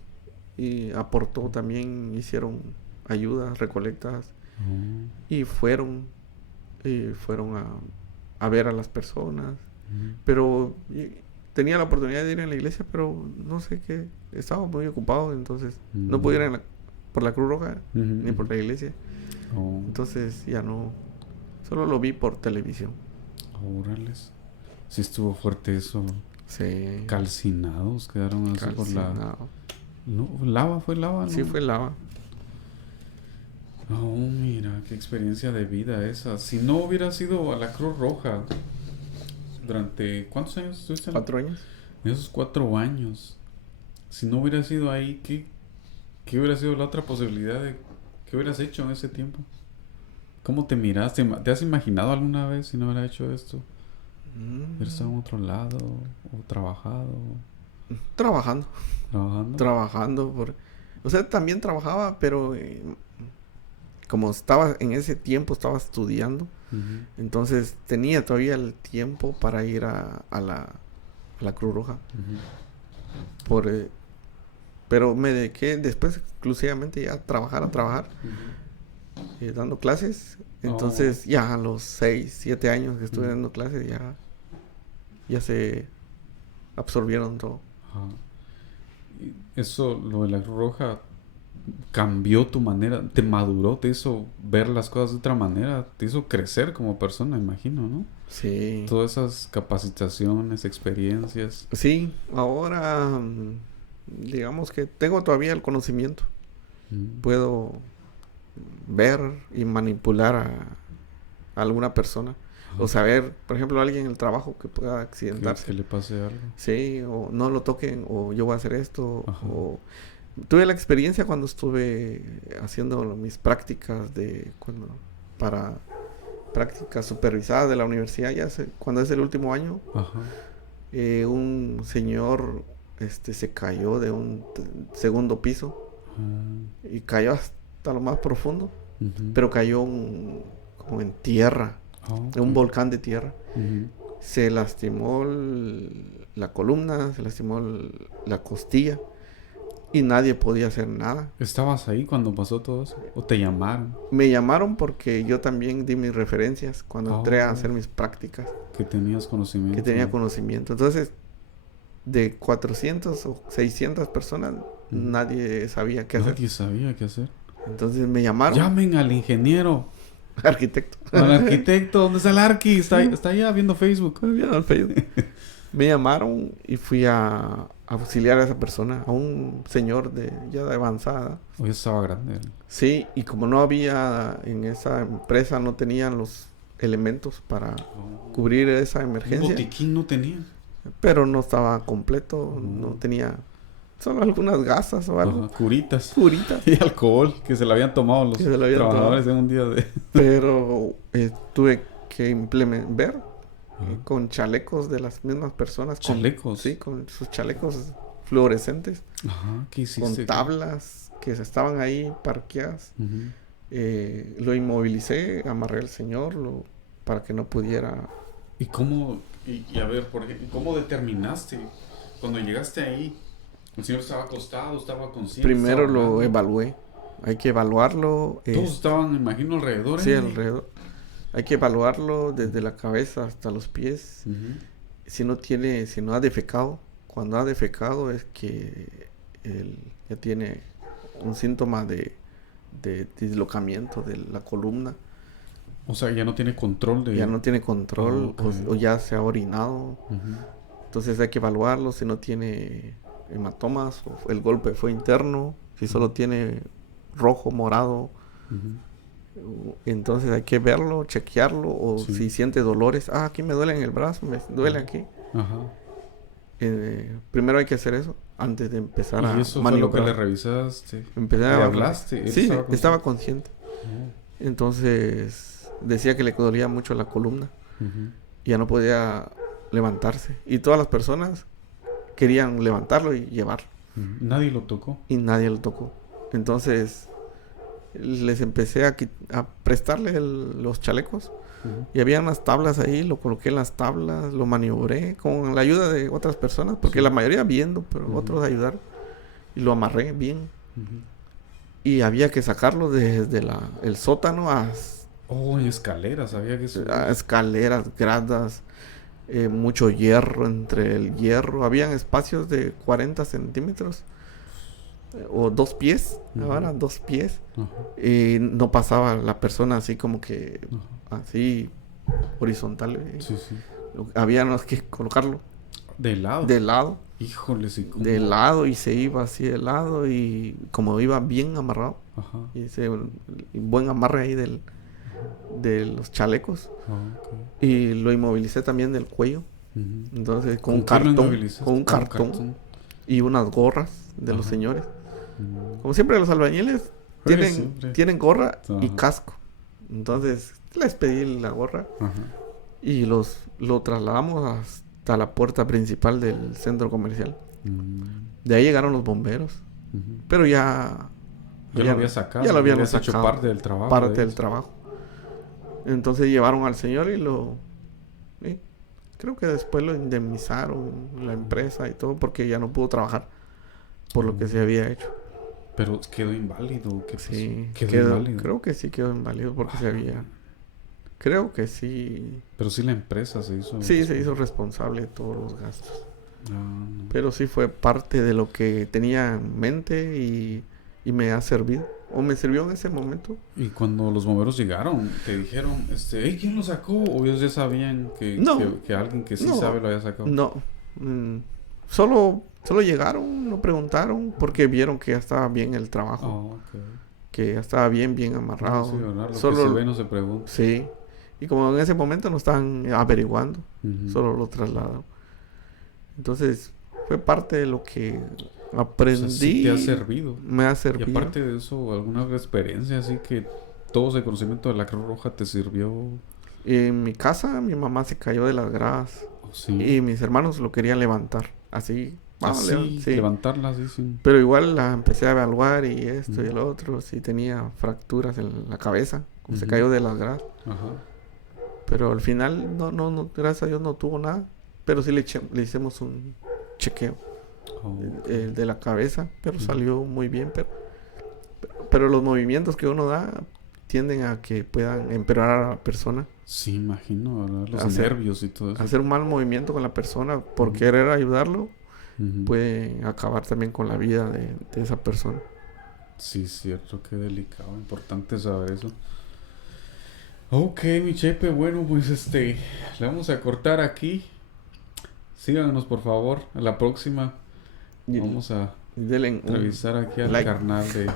Y aportó también, hicieron ayudas, recolectas. Y fueron a ver a las personas. Pero tenía la oportunidad de ir en la iglesia, pero no sé qué. Estaba muy ocupado, entonces no pude ir por la Cruz Roja ni por la iglesia. Entonces ya no. Solo lo vi por televisión. Órales. Sí estuvo fuerte eso. Sí. Calcinados quedaron así por la... No, fue lava, ¿no? Sí, fue lava. Oh, mira, qué experiencia de vida esa. Si no hubiera sido a la Cruz Roja durante... ¿Cuántos años estuviste? 4 años. En esos 4 años. Si no hubiera sido ahí, ¿qué hubiera sido la otra posibilidad de... ¿Qué hubieras hecho en ese tiempo? ¿Cómo te miraste? ¿Te has imaginado alguna vez si no hubiera hecho esto? ¿Hubieras estado en otro lado? ¿O trabajado? Trabajando. O sea, también trabajaba, pero como estaba en ese tiempo, estaba estudiando. Entonces tenía todavía el tiempo para ir a la Cruz Roja. Pero me dediqué después exclusivamente ya a trabajar. Dando clases. Entonces ya a los 6, 7 años que estuve dando clases ya se absorbieron todo. Y eso, lo de la Cruz Roja, cambió tu manera, te maduró, te hizo ver las cosas de otra manera, te hizo crecer como persona, imagino, ¿no? Sí. Todas esas capacitaciones, experiencias. Sí, ahora digamos que tengo todavía el conocimiento. Puedo ver y manipular a alguna persona. O saber, por ejemplo, alguien en el trabajo que pueda accidentarse. Que le pase algo. Sí, o no lo toquen, o yo voy a hacer esto. O tuve la experiencia cuando estuve haciendo mis prácticas para prácticas supervisadas de la universidad, cuando es el último año. Un señor se cayó de un segundo piso y cayó hasta lo más profundo, pero cayó como en tierra, en un volcán de tierra. Se lastimó la columna, se lastimó la costilla y nadie podía hacer nada. ¿Estabas ahí cuando pasó todo eso? ¿O te llamaron? Me llamaron porque yo también di mis referencias cuando entré a hacer mis prácticas. Que tenías conocimiento. Que tenía conocimiento. Entonces, de 400 o 600 personas, nadie sabía qué hacer. Nadie sabía qué hacer. Entonces me llamaron. Llamen al ingeniero. Arquitecto. Al arquitecto. ¿Dónde está el arqui? Está allá viendo Facebook. Me llamaron y fui a auxiliar a esa persona, a un señor ya de avanzada. Hoy estaba grande. Sí, y como no había en esa empresa, no tenían los elementos para cubrir esa emergencia. Un botiquín no tenía. Pero no estaba completo, no tenía solo algunas gasas o algo. Curitas. Y alcohol que se lo habían tomado los trabajadores en un día de... Pero tuve que ver con chalecos de las mismas personas. ¿Chalecos? Sí, con sus chalecos fluorescentes. ¿Qué hiciste? Con tablas que estaban ahí parqueadas. Lo inmovilicé, amarré al señor para que no pudiera... ¿Y cómo? Y a ver, por ejemplo, ¿cómo determinaste cuando llegaste ahí? ¿El señor estaba acostado, estaba consciente? Primero lo evalué. Hay que evaluarlo. Todos estaban, imagino, alrededor. Sí, alrededor. Hay que evaluarlo desde la cabeza hasta los pies. Si no ha defecado. Cuando ha defecado es que él ya tiene un síntoma de dislocamiento de la columna. O sea, ya no tiene control de... Ya no tiene control o ya se ha orinado. Entonces hay que evaluarlo si no tiene hematomas o el golpe fue interno. Si solo tiene rojo, morado. Entonces hay que verlo, chequearlo. O si siente dolores. Aquí me duele en el brazo, me duele aquí. Primero hay que hacer eso antes de empezar a maniobrar. ¿Y eso fue lo que le revisaste? ¿Le hablaste? Sí, estaba consciente. Entonces... decía que le dolía mucho la columna. Ya no podía levantarse. Y todas las personas querían levantarlo y llevarlo. Nadie lo tocó. Y nadie lo tocó. Entonces les empecé a prestarle los chalecos. Y había unas tablas ahí. Lo coloqué en las tablas. Lo maniobré con la ayuda de otras personas. Porque la mayoría viendo, pero otros ayudaron. Y lo amarré bien. Y había que sacarlo desde el sótano hasta... en escaleras, había que subir. Escaleras, gradas, mucho hierro entre el hierro. Habían espacios de 40 centímetros o 2 pies. Ahora 2 pies. Y no pasaba la persona así como que así horizontal. Habíamos que colocarlo. ¿De lado? De lado. Híjole, sí. De lado y se iba así de lado y como iba bien amarrado. Y buen amarre ahí de los chalecos. Y lo inmovilicé también del cuello. Entonces con un cartón y unas gorras de los señores. Como siempre los albañiles tienen gorra y casco. Entonces les pedí la gorra y lo trasladamos hasta la puerta principal del centro comercial. De ahí llegaron los bomberos. Pero ya lo había sacado. Ya lo habían sacado. Hecho parte del trabajo. Parte del trabajo. Entonces llevaron al señor y creo que después lo indemnizaron la empresa y todo porque ya no pudo trabajar por lo que se había hecho. Pero quedó inválido. ¿Qué pasó? Sí, quedó inválido. Creo que sí quedó inválido porque se había... Creo que sí. Pero sí la empresa se hizo... Sí, se hizo responsable de todos los gastos. Pero sí fue parte de lo que tenía en mente y y me ha servido. O me sirvió en ese momento. Y cuando los bomberos llegaron, te dijeron, hey, ¿quién lo sacó? O ellos ya sabían No. que alguien que sí No. sabe lo había sacado. No. Solo llegaron, no preguntaron, porque vieron que ya estaba bien el trabajo. Oh, okay. Que ya estaba bien amarrado. Sí, ¿verdad? Lo Solo que se ve no se pregunta. Sí. Y como en ese momento no estaban averiguando, Ujú. solo lo trasladaron. Entonces, fue parte de lo que aprendí. O sea, sí te ha servido. Me ha servido. Y aparte de eso, ¿alguna experiencia así que todo ese conocimiento de la Cruz Roja te sirvió? En mi casa, mi mamá se cayó de las gradas. Sí. Y mis hermanos lo querían levantar. Así. Sí. Levantarla así, sí. Pero igual la empecé a evaluar y esto y el otro. Sí tenía fracturas en la cabeza. Como se cayó de las gradas. Ajá. Pero al final, no, gracias a Dios no tuvo nada. Pero sí le hicimos un chequeo de la cabeza. Pero salió muy bien. Pero los movimientos que uno da tienden a que puedan empeorar a la persona. Sí, imagino, ¿verdad? Los nervios y todo eso. Hacer un mal movimiento con la persona por querer ayudarlo puede acabar también con la vida de esa persona. Sí, cierto, qué delicado, importante saber eso. Ok, mi Chepe, bueno, pues le vamos a cortar aquí. Síganos, por favor, a la próxima. Vamos a entrevistar aquí al carnal de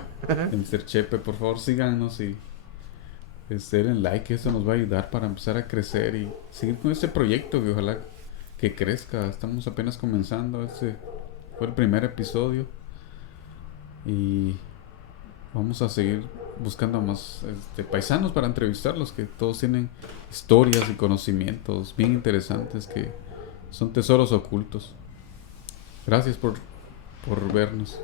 Mr. Chepe. Por favor, síganos y den like. Eso nos va a ayudar para empezar a crecer y seguir con este proyecto que ojalá que crezca. Estamos apenas comenzando. Este fue el primer episodio y vamos a seguir buscando a más paisanos para entrevistarlos, que todos tienen historias y conocimientos bien interesantes que son tesoros ocultos. Gracias por vernos.